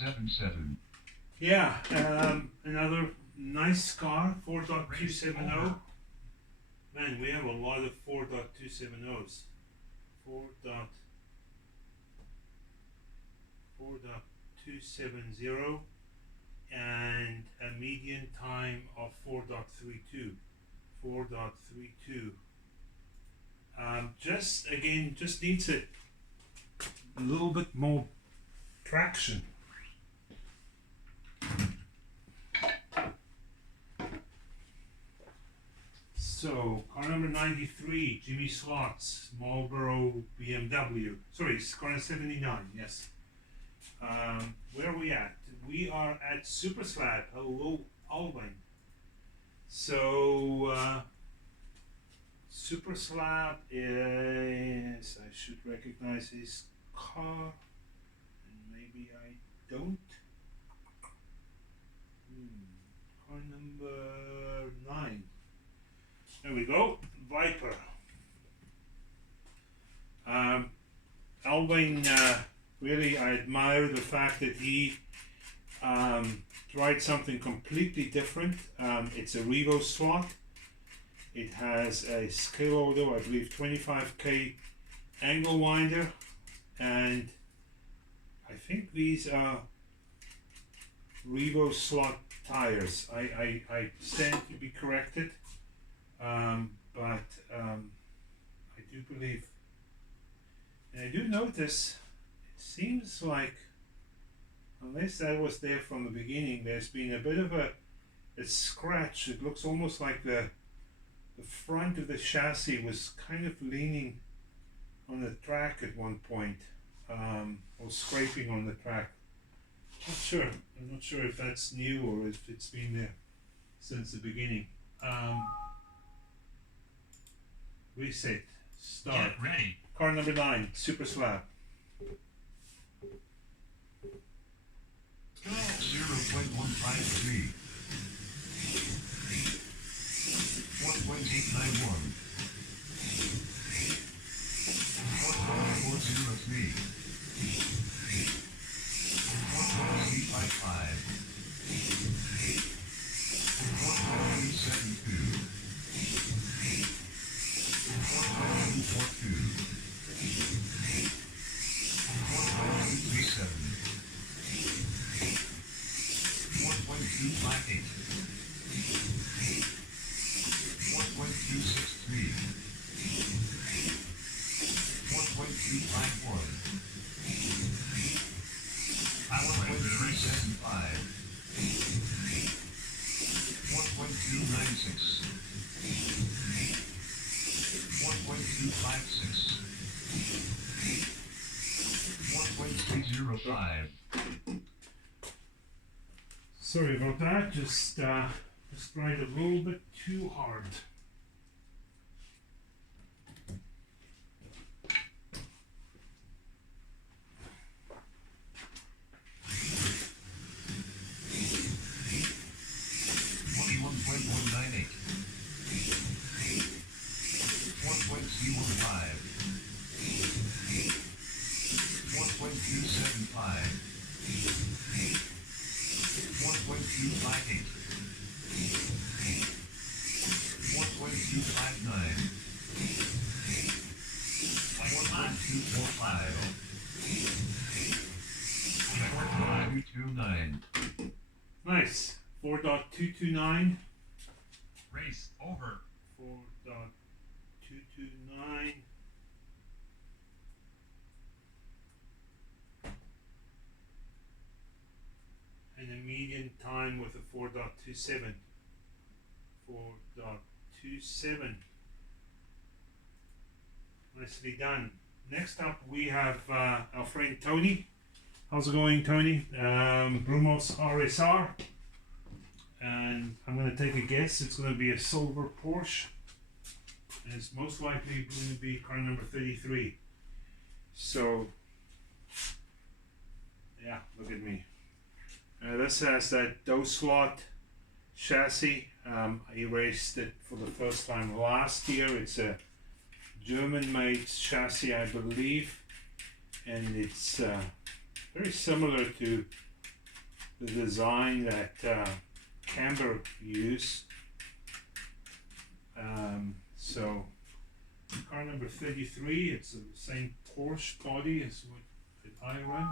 4.77. Yeah, another nice car, 4.270. Man, we have a lot of 4.270s. 4.270 and a median time of 4.32. 4.32. Just needs a little bit more traction. So, car number 93, Jimmy Slots, Marlboro BMW. Sorry, it's car number 79, yes. Where are we at? We are at Super Slab. Hello, Alwyn. So, Super Slab is, I should recognize his car, and maybe I don't. Car number 9. There we go, Viper. Alwyn, really, I admire the fact that he tried something completely different. It's a Revo slot. It has a scale order, I believe 25K angle winder, and I think these are Revo slot tires. I stand to be corrected. But I do believe, and I do notice, it seems like, unless that was there from the beginning, there's been a bit of a scratch. It looks almost like the front of the chassis was kind of leaning on the track at one point, or scraping on the track. Not sure. I'm not sure if that's new or if it's been there since the beginning. Reset. Start. Get ready. Car number 9, Super Slab. 0.153. 1.891. 1.403. 1.355. 1.372. 1.242. 1.237. 1.258. 1.263. 1.251. 1.375. 1.296. 1.256. 1.305. Sorry about that. Just tried a little bit too hard. Nice. 4.229. Race over. 4.229. And a median time with a 4.27. 4.27. Nicely done. Next up we have our friend Tony. How's it going, Tony? Brumos RSR. And I'm going to take a guess. It's going to be a silver Porsche. And it's most likely going to be car number 33. So, yeah, look at me. This has that dough slot chassis. I raced it for the first time last year. It's a German-made chassis, I believe. And it's very similar to the design that Camber used. So car number 33, it's the same Porsche body as what I run.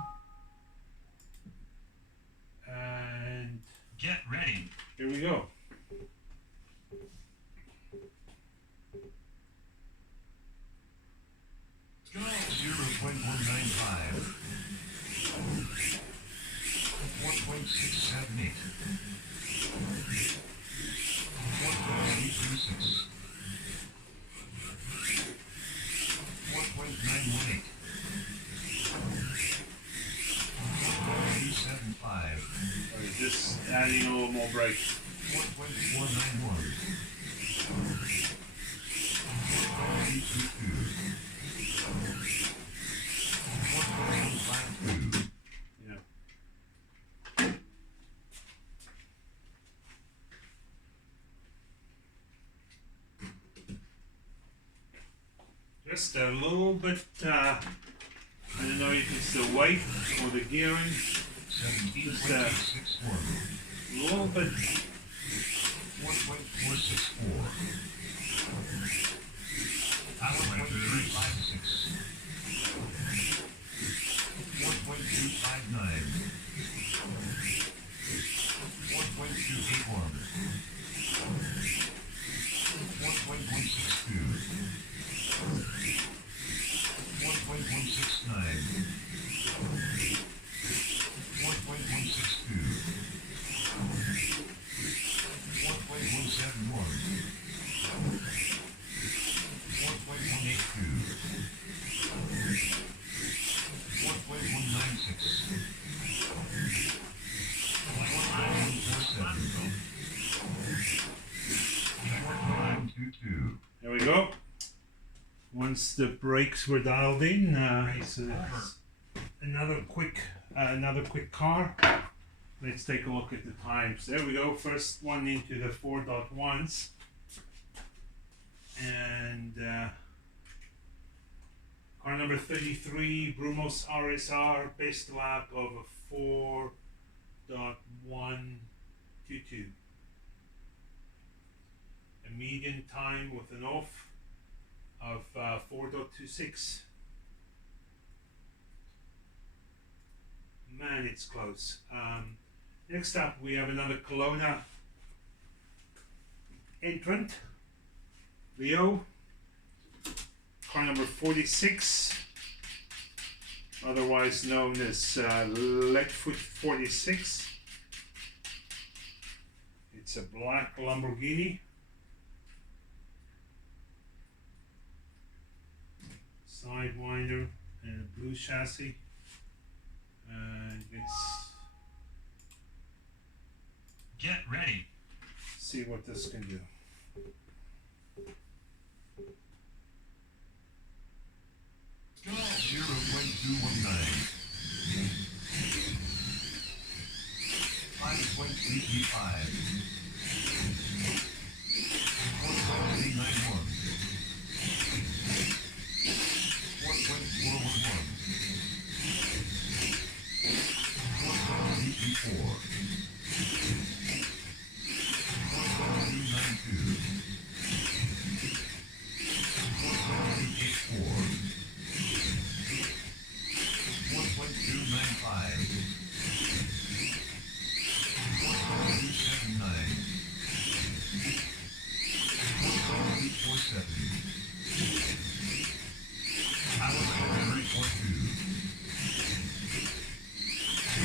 And Get ready. here we go. Go. 0.195. 4.678. 1.826. 4.918. 1.875. Just adding a little more brake. 1.491. 1.822. 1.152. Yeah. Just a little bit, I don't know, you can still wait for the gearing. Just a 17.861. little bit. 1.464. Power 1.356. 1.259. 1.281. 1.162. 1.169. 1.162. 1.171. 1.182. 1.196. 1.147. 1.122. There we go. Once the brakes were dialed in, so that's another quick car. Let's take a look at the times. There we go. First one into the 4.1s, and car number 33, Brumos RSR, best lap of a 4.122. A median time with an off of 4.26. Man, it's close. Next up, we have another Kelowna entrant, Leo, car number 46, otherwise known as Leadfoot 46. It's a black Lamborghini. Sidewinder and a blue chassis. And let's Get ready. see what this can do. Go. 0.219. 5.335. 1.391. 1.411. 1.334. 1.392. 1.384. 1.295. 1.279. 1.847. Power 342.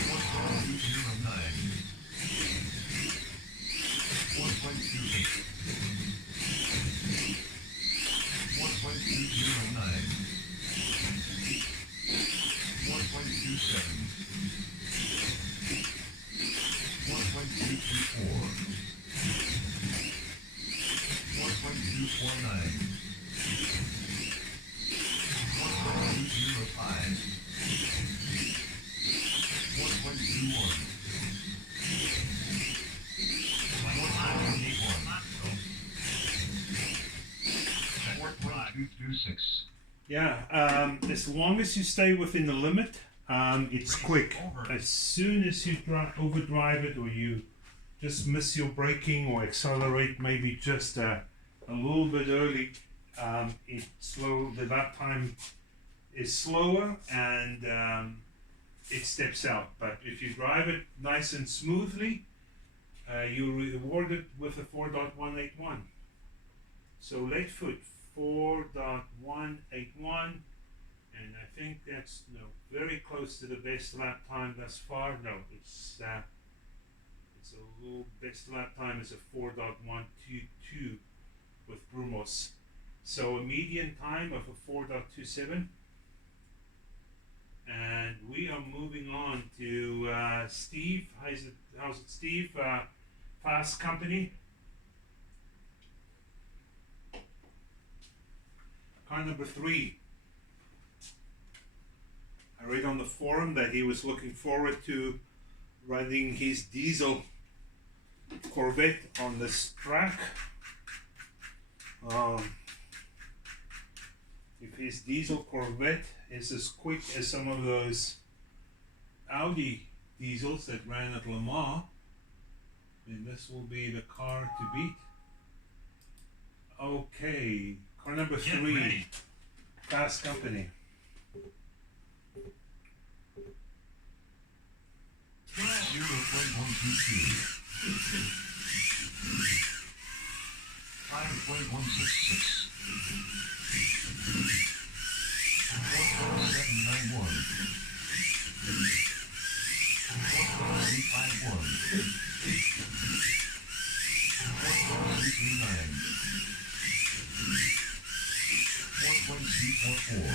1.209. 1.28. 1.209. 1.27. 1.224. 1.249. 1.205. 1.21. 1.226. Yeah, as long as you stay within the limit, It's quick. As soon as you overdrive it, or you just miss your braking or accelerate maybe just a little bit early, the lap time is slower, and it steps out. But if you drive it nice and smoothly, you're rewarded with a 4.181. So late foot 4.181, and I think that's very close to the best lap time thus far. No, it's a little best lap time is a 4.122 with Brumos. So a median time of a 4.27. And we are moving on to Steve. How's it, Steve? Fast Company. Car number 3. I read on the forum that he was looking forward to riding his diesel Corvette on this track. If his diesel Corvette is as quick as some of those Audi diesels that ran at Le Mans, then this will be the car to beat. Okay, car number 3, Fast Company. 0.122. 5.166. 4.791. 4.851. 4.339. 4.344.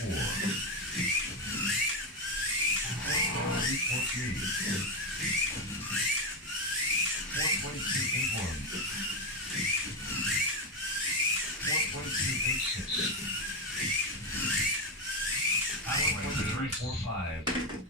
4.294. 4.343. 4.281. 4.286. 4.345.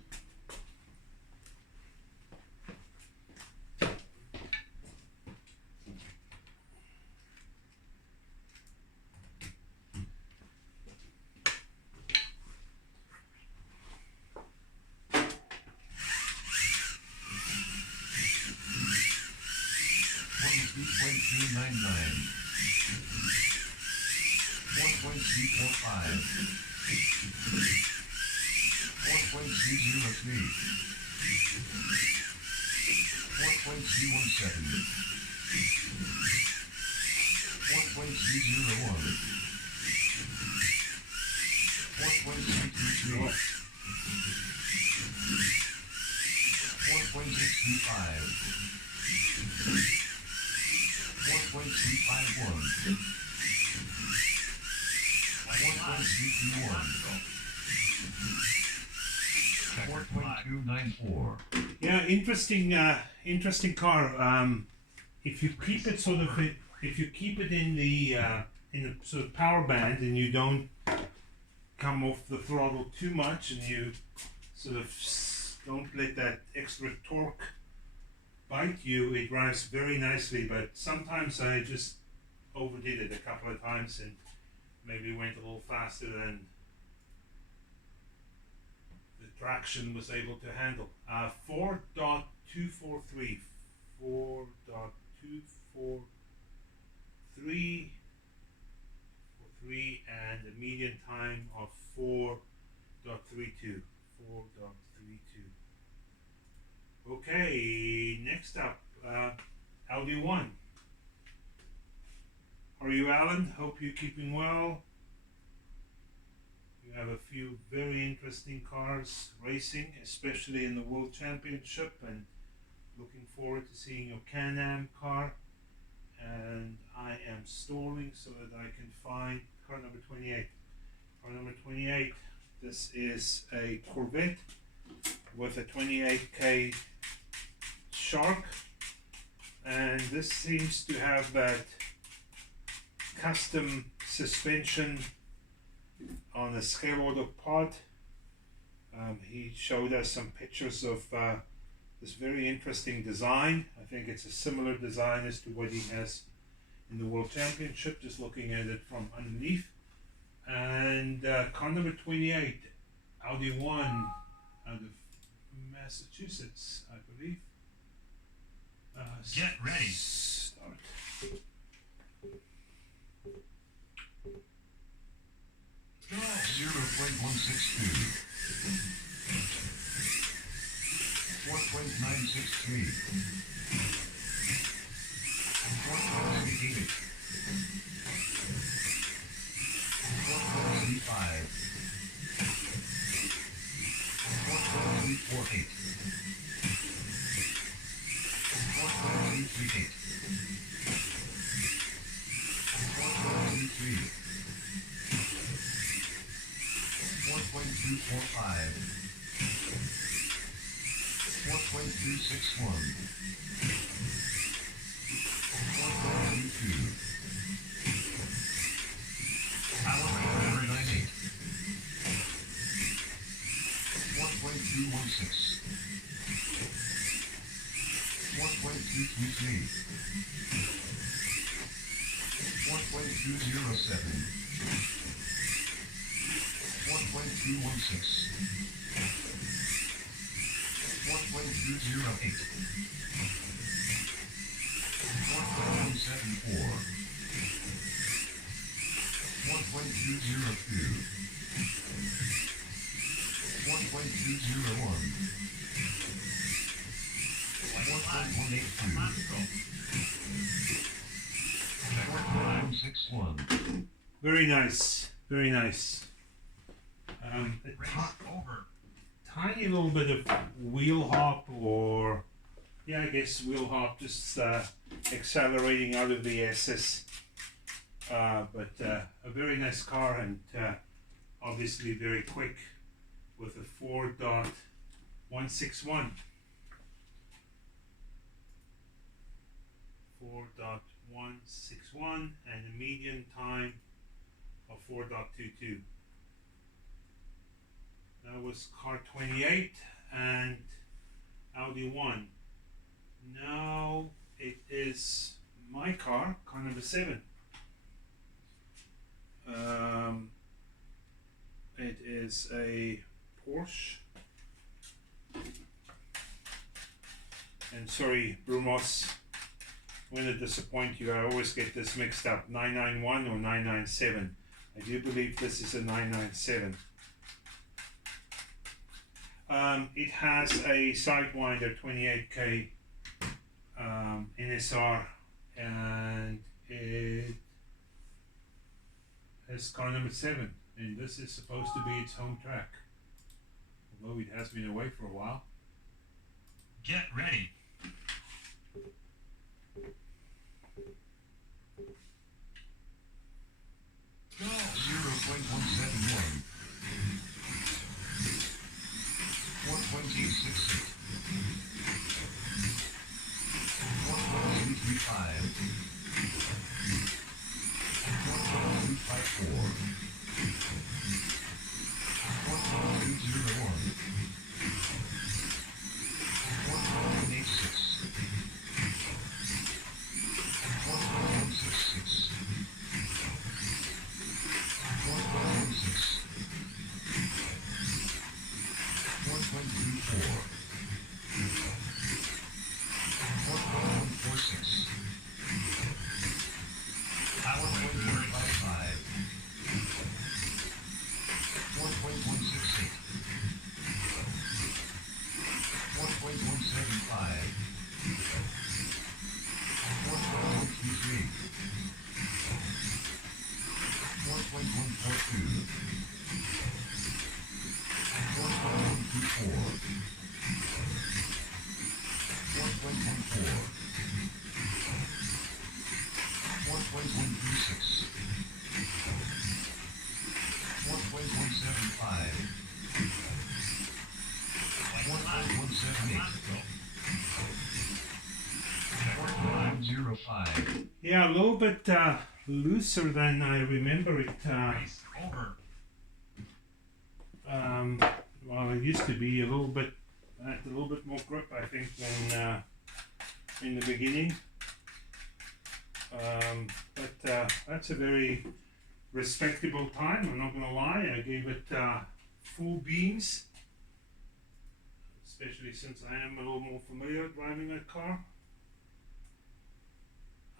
Yeah, interesting car. If you keep it in the sort of power band, and you don't come off the throttle too much, and you sort of don't let that extra torque bite you, it drives very nicely. But sometimes I just overdid it a couple of times and maybe went a little faster than the traction was able to handle. 4.243, 4.243, and a median time of 4.32. Okay, next up, Audi 1. How are you, Alan? Hope you're keeping well. You have a few very interesting cars racing, especially in the World Championship, and looking forward to seeing your Can-Am car. And I am stalling so that I can find car number 28. Car number 28, this is a Corvette with a 28K Shark, and this seems to have that custom suspension on a scale order pod. He showed us some pictures of this very interesting design. I think it's a similar design as to what he has in the World Championship, just looking at it from underneath. And car number 28, Audi 1 out of Massachusetts, I believe. Get ready. Start. Go. 0.162. 4.963. 4.38. 4.35. 4.348. 4.338. 4.33. 4.245. 4.261. 4.22. Power 498. 4.216. 4.233. 4.207. 4.216. 4.208. 4.174. 4.202. 4.201. 4.182. 4.161. Very nice, very nice. Over. Tiny little bit of wheel hop, or yeah, I guess wheel hop, just accelerating out of the SS. But a very nice car, and obviously very quick with a 4.161. 4.161 and a median time of 4.22. That was car 28 and Audi 1. Now it is my car number 7. It is a Porsche. And sorry, Brumos, I'm going to disappoint you. I always get this mixed up. 991 or 997. I do believe this is a 997. It has a Sidewinder 28K NSR, and it has car number 7, and this is supposed to be its home track, although it has been away for a while. Get ready. Go. 0.171. 4.866. 4.235. 4.254. 4.201. 4.86. 4.166. 4.16. 4.24. 4.146. Power 4.55. 4.168. 4.175. 4.123. 4.142. 4.124. 4.14. 4.136. 4.175. 4.178. 4.05. Yeah, a little bit looser than I remember it. Over. Well, it used to be a little bit more grip, I think, than in the beginning. But that's a very respectable time, I'm not gonna lie. I gave it full beans, especially since I am a little more familiar driving a car.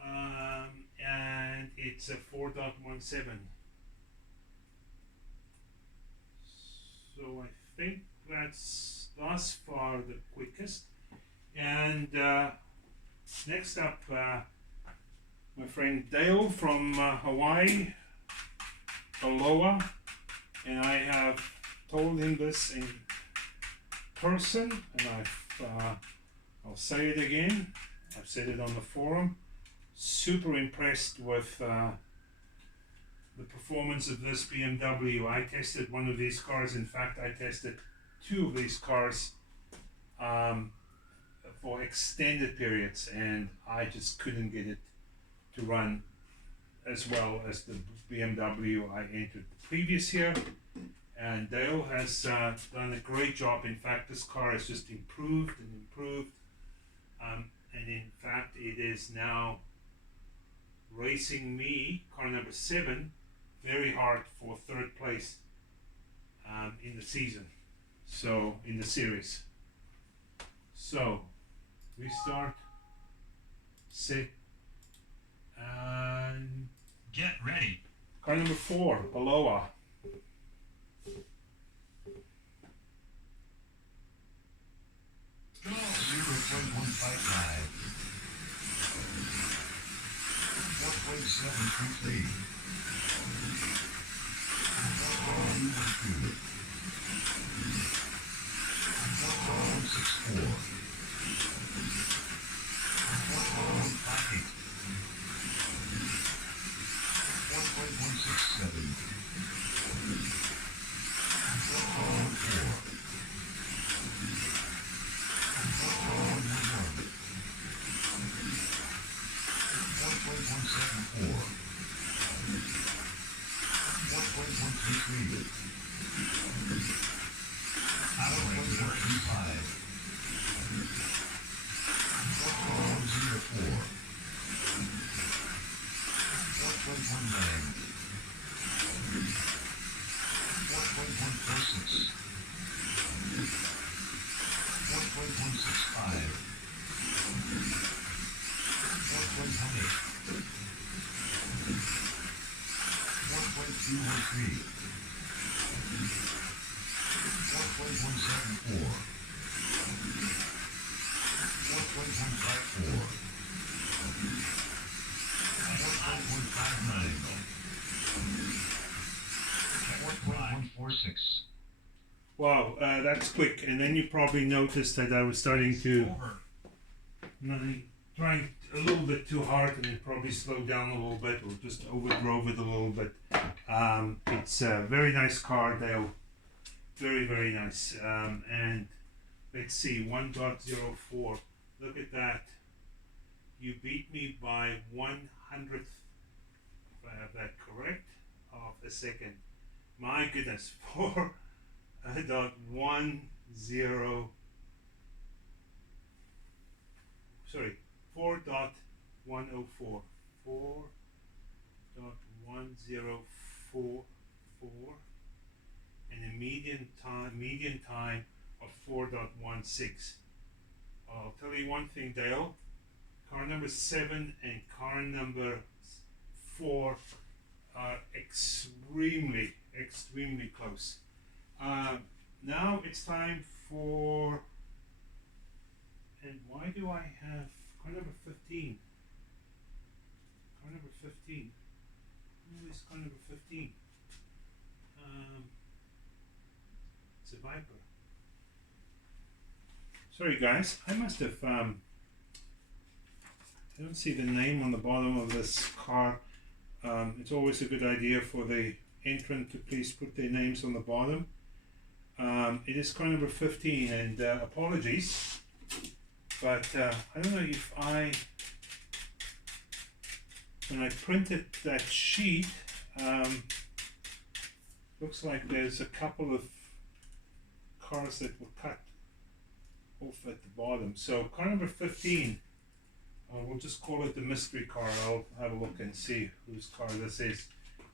And it's a 4.17. So I think that's thus far the quickest. And next up, my friend Dale from Hawaii, Aloha, and I have told him this in person, and I'll say it again. I've said it on the forum. Super impressed with the performance of this BMW. I tested one of these cars. In fact, I tested two of these cars for extended periods, and I just couldn't get it to run as well as the BMW I entered the previous year. And Dale has done a great job. In fact, this car has just improved and improved. And in fact, it is now racing me, car number 7, very hard for 3rd place in the season. So, in the series. So, we start, set, and Get ready. car number 4, Aloha. Go. 0.155. 1.723. 1.212. 1.64. 1.58. 1.167. 1.4. 1.174. 1.133. 1.135. 1.04. 1.19. 1.146. 1.165. 1.18. 1.213. 1.174. 1.154. 1.159. 1.146. Wow, that's quick. And then you probably noticed that I was starting to trying a little bit too hard, and it probably slowed down a little bit, or just overdrove it a little bit. It's a very nice car, Dale. Very, very nice. And let's see, 1.04. Look at that. You beat me by 100th, if I have that correct, of a second. My goodness, 4.10. Sorry, 4.104. 4.1044, and a median time of 4.16. I'll tell you one thing, Dale. Car number 7 and car number 4 are extremely close. Now it's time for, and why do I have car number 15? Car number 15. Who is car number 15? It's a Viper. Sorry guys, I must have, I don't see the name on the bottom of this car. It's always a good idea for the entrant to please put their names on the bottom. It is car number 15, and apologies, but I don't know if when I printed that sheet, looks like there's a couple of cars that were cut off at the bottom. So car number 15, we'll just call it the mystery car. I'll have a look and see whose car this is.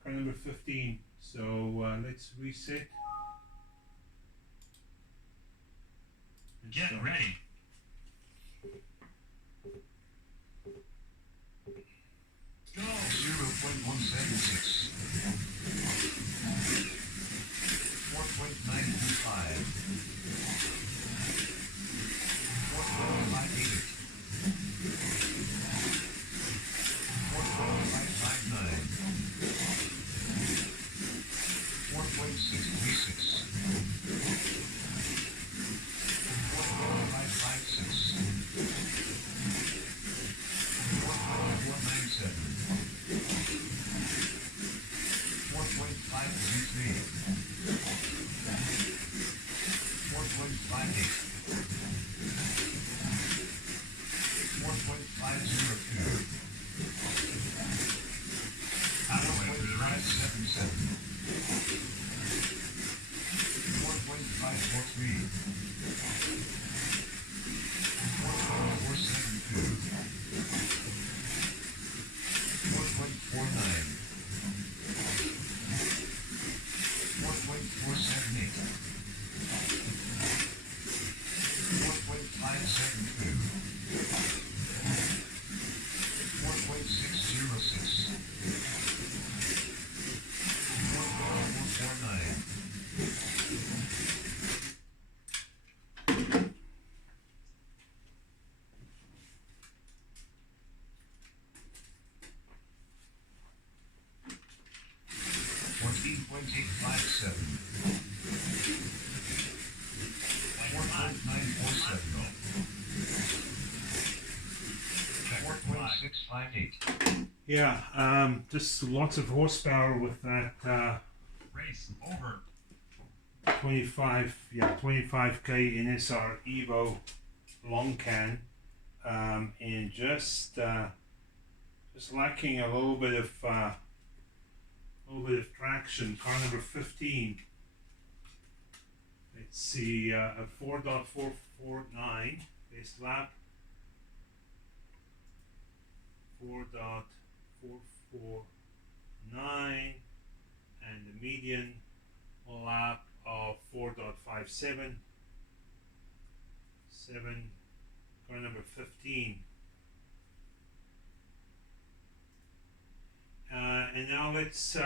car number 15. So let's reset. Get ready. Go. 0.176. 4.925. 4.588. 4.559. 4.636. 4.556. 4.497. 4.533. 4.58. 4.502. 4.577. 4.543. 4.472. 4.49. 4.478. 4.572. 4.606. 4.449. 14.857. 4.947. 4.658. Yeah, just lots of horsepower with that Race over. 25k NSR Evo long can, and just lacking a little bit of traction. Car number 15. Let's see, a 4.449 base lap. 4.449 and the median lap of 4.57. 7. Car number 15. And now let's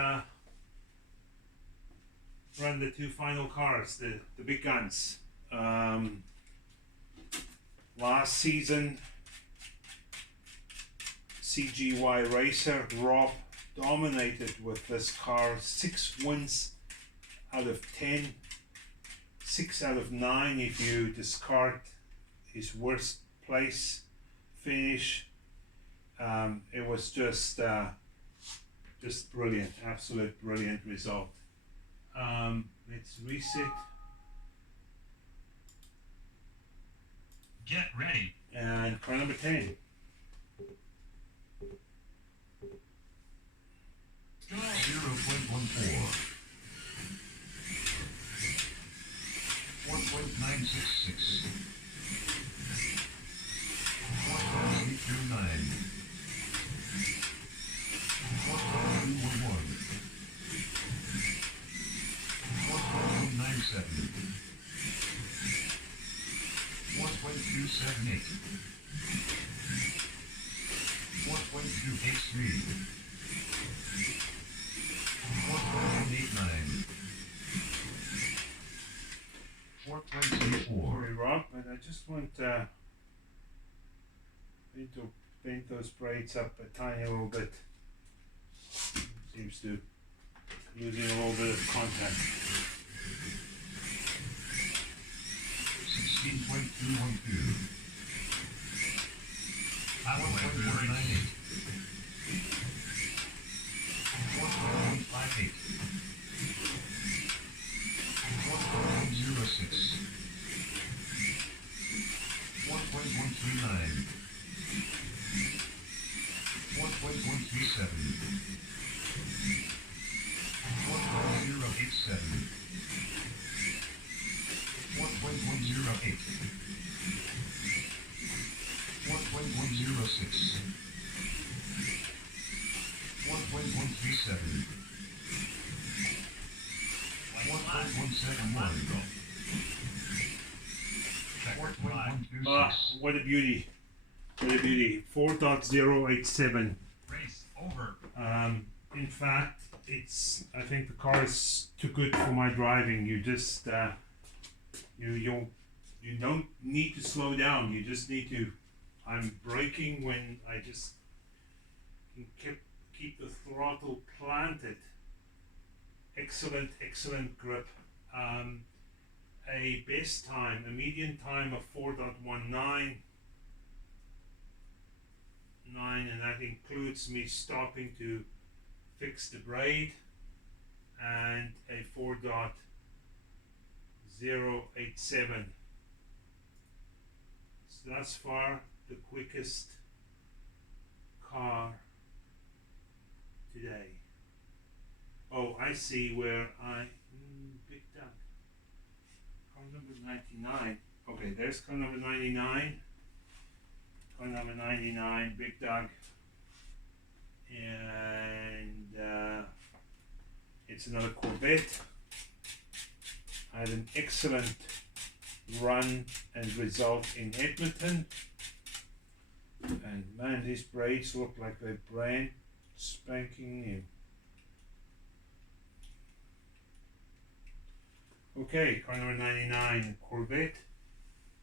run the two final cars, the big guns. Last season, CGY racer Rob dominated with this car. 6 wins out of 10, 6 out of 9 if you discard his worst place finish. It was just brilliant, absolute brilliant result. Let's reset. Get ready. And car number 10. Go. 0.14. 4.966. 4.329. 4.211. 4.97. 4.278. 4.283. 4.189. 4.34. Sorry, Rob, but I just want to bend those braids up a tiny little bit. Seems to losing a little bit of contact. 16.212. 4.198. 4.158. 4.106. 4.139. 4.137. 4.087. 4.108. 4.106. 4.137. 1. Check 4.126. Ah, what a beauty. What a beauty. 4.087. Race over. In fact, I think the car is too good for my driving. You just, you don't need to slow down. You just need to, I'm braking when I just can keep the throttle planted. Excellent, excellent grip. A best time, a median time of 4.199, and that includes me stopping to fix the braid, and a 4.087. So thus far the quickest car today. Oh, I see where I picked up car number 99. Okay, there's car number 99. Car number 99, Big Doug. And it's another Corvette. I had an excellent run and result in Edmonton. And man, these brakes look like they're brand spanking new. Okay, car number 99, Corvette,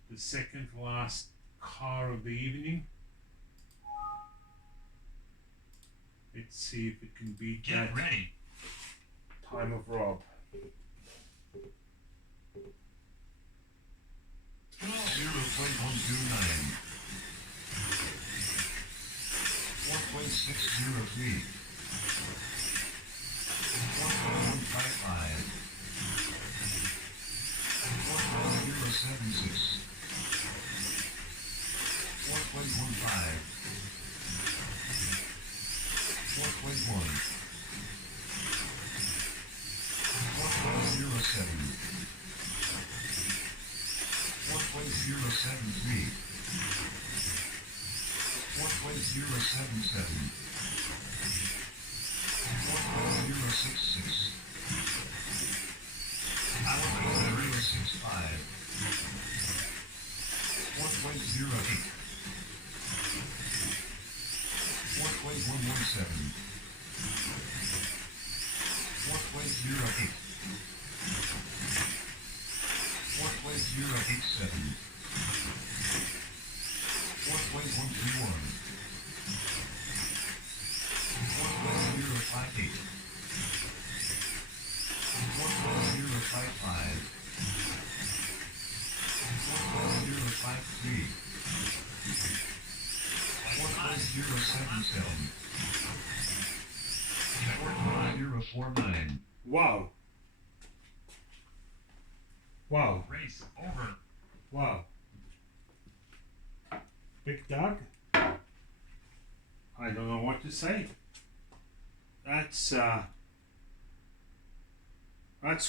the second last car of the evening. Let's see if it can beat Get ready. time of Rob. 0.129. 4.603. 1.155. 4.076. 4.15. 4.1. 4.07. 4.073. 4.077. 4.066. 4.065. 4.08. 4.117. 4.08. 4.087. 4.121. 4.058. 4.055. 4.053. 4.077. 4.049. Wow. Wow. Race over. Wow. Big Doug? I don't know what to say. That's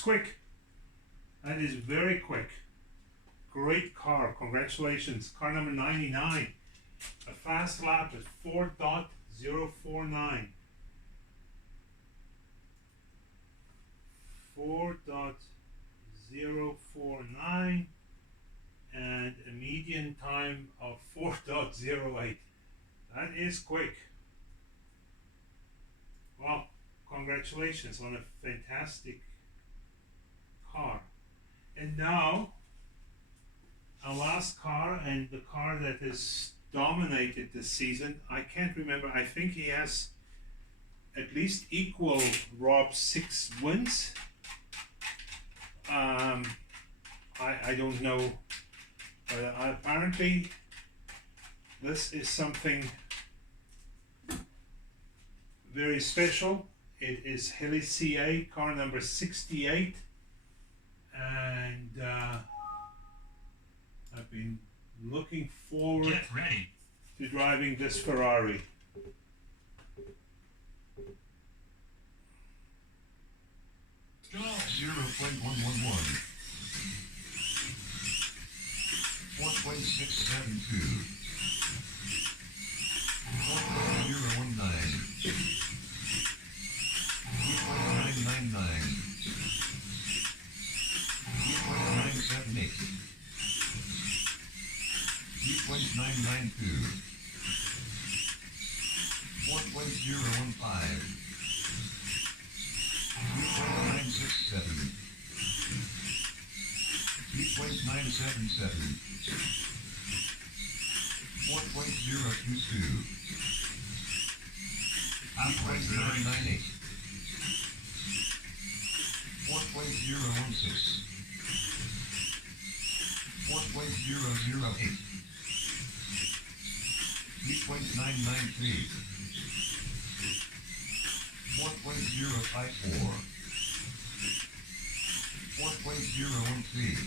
quick. That is very quick. Great car. Congratulations. Car number 99. A fast lap at 4.049. 4.049 and a median time of 4.08. That is quick. Well, congratulations on a fantastic car. And now, our last car, and the car that has dominated this season, I can't remember, I think he has at least equal Rob's 6 wins. I don't know, but apparently this is something very special. It is Heli CA car number 68, and I've been looking forward Get ready. to driving this Ferrari. Go. 0.111. 4.672. 4.019. 3.999. 4.099. 3.992. 4.015. 3.967. 3.977. 4.022. 3.998. 4.016. 4.008. 3.993. 4.054. 4.013.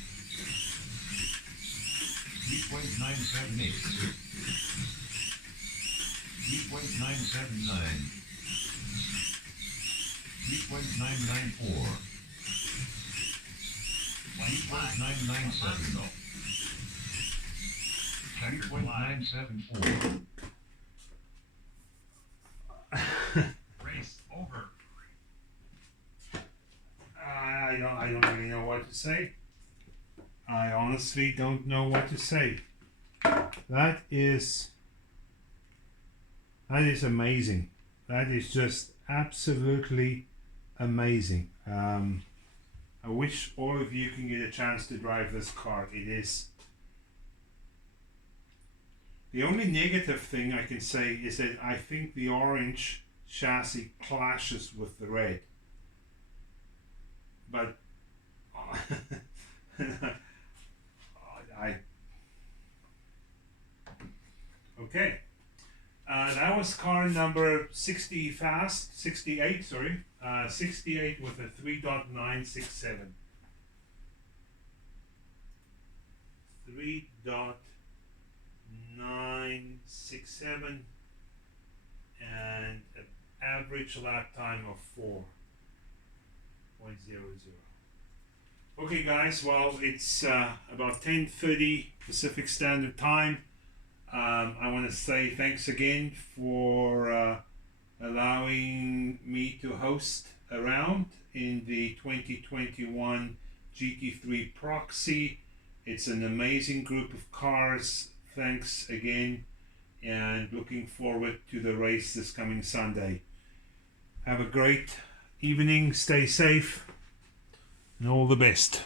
3.978. 3.979. 3.994. 3.997. 3.974. Race over. I don't really know what to say. I honestly don't know what to say. That is amazing. That is just absolutely amazing. I wish all of you can get a chance to drive this car. It is. The only negative thing I can say is that I think the orange chassis clashes with the red. But okay. That was car number 68, sorry. 68 with a 3.967. 3.967 and an average lap time of 4.00. Okay guys, well it's about 10:30 Pacific Standard Time. I want to say thanks again for allowing me to host a round in the 2021 GT3 Proxy. It's an amazing group of cars. Thanks again, and looking forward to the race this coming Sunday. Have a great evening, stay safe, and all the best.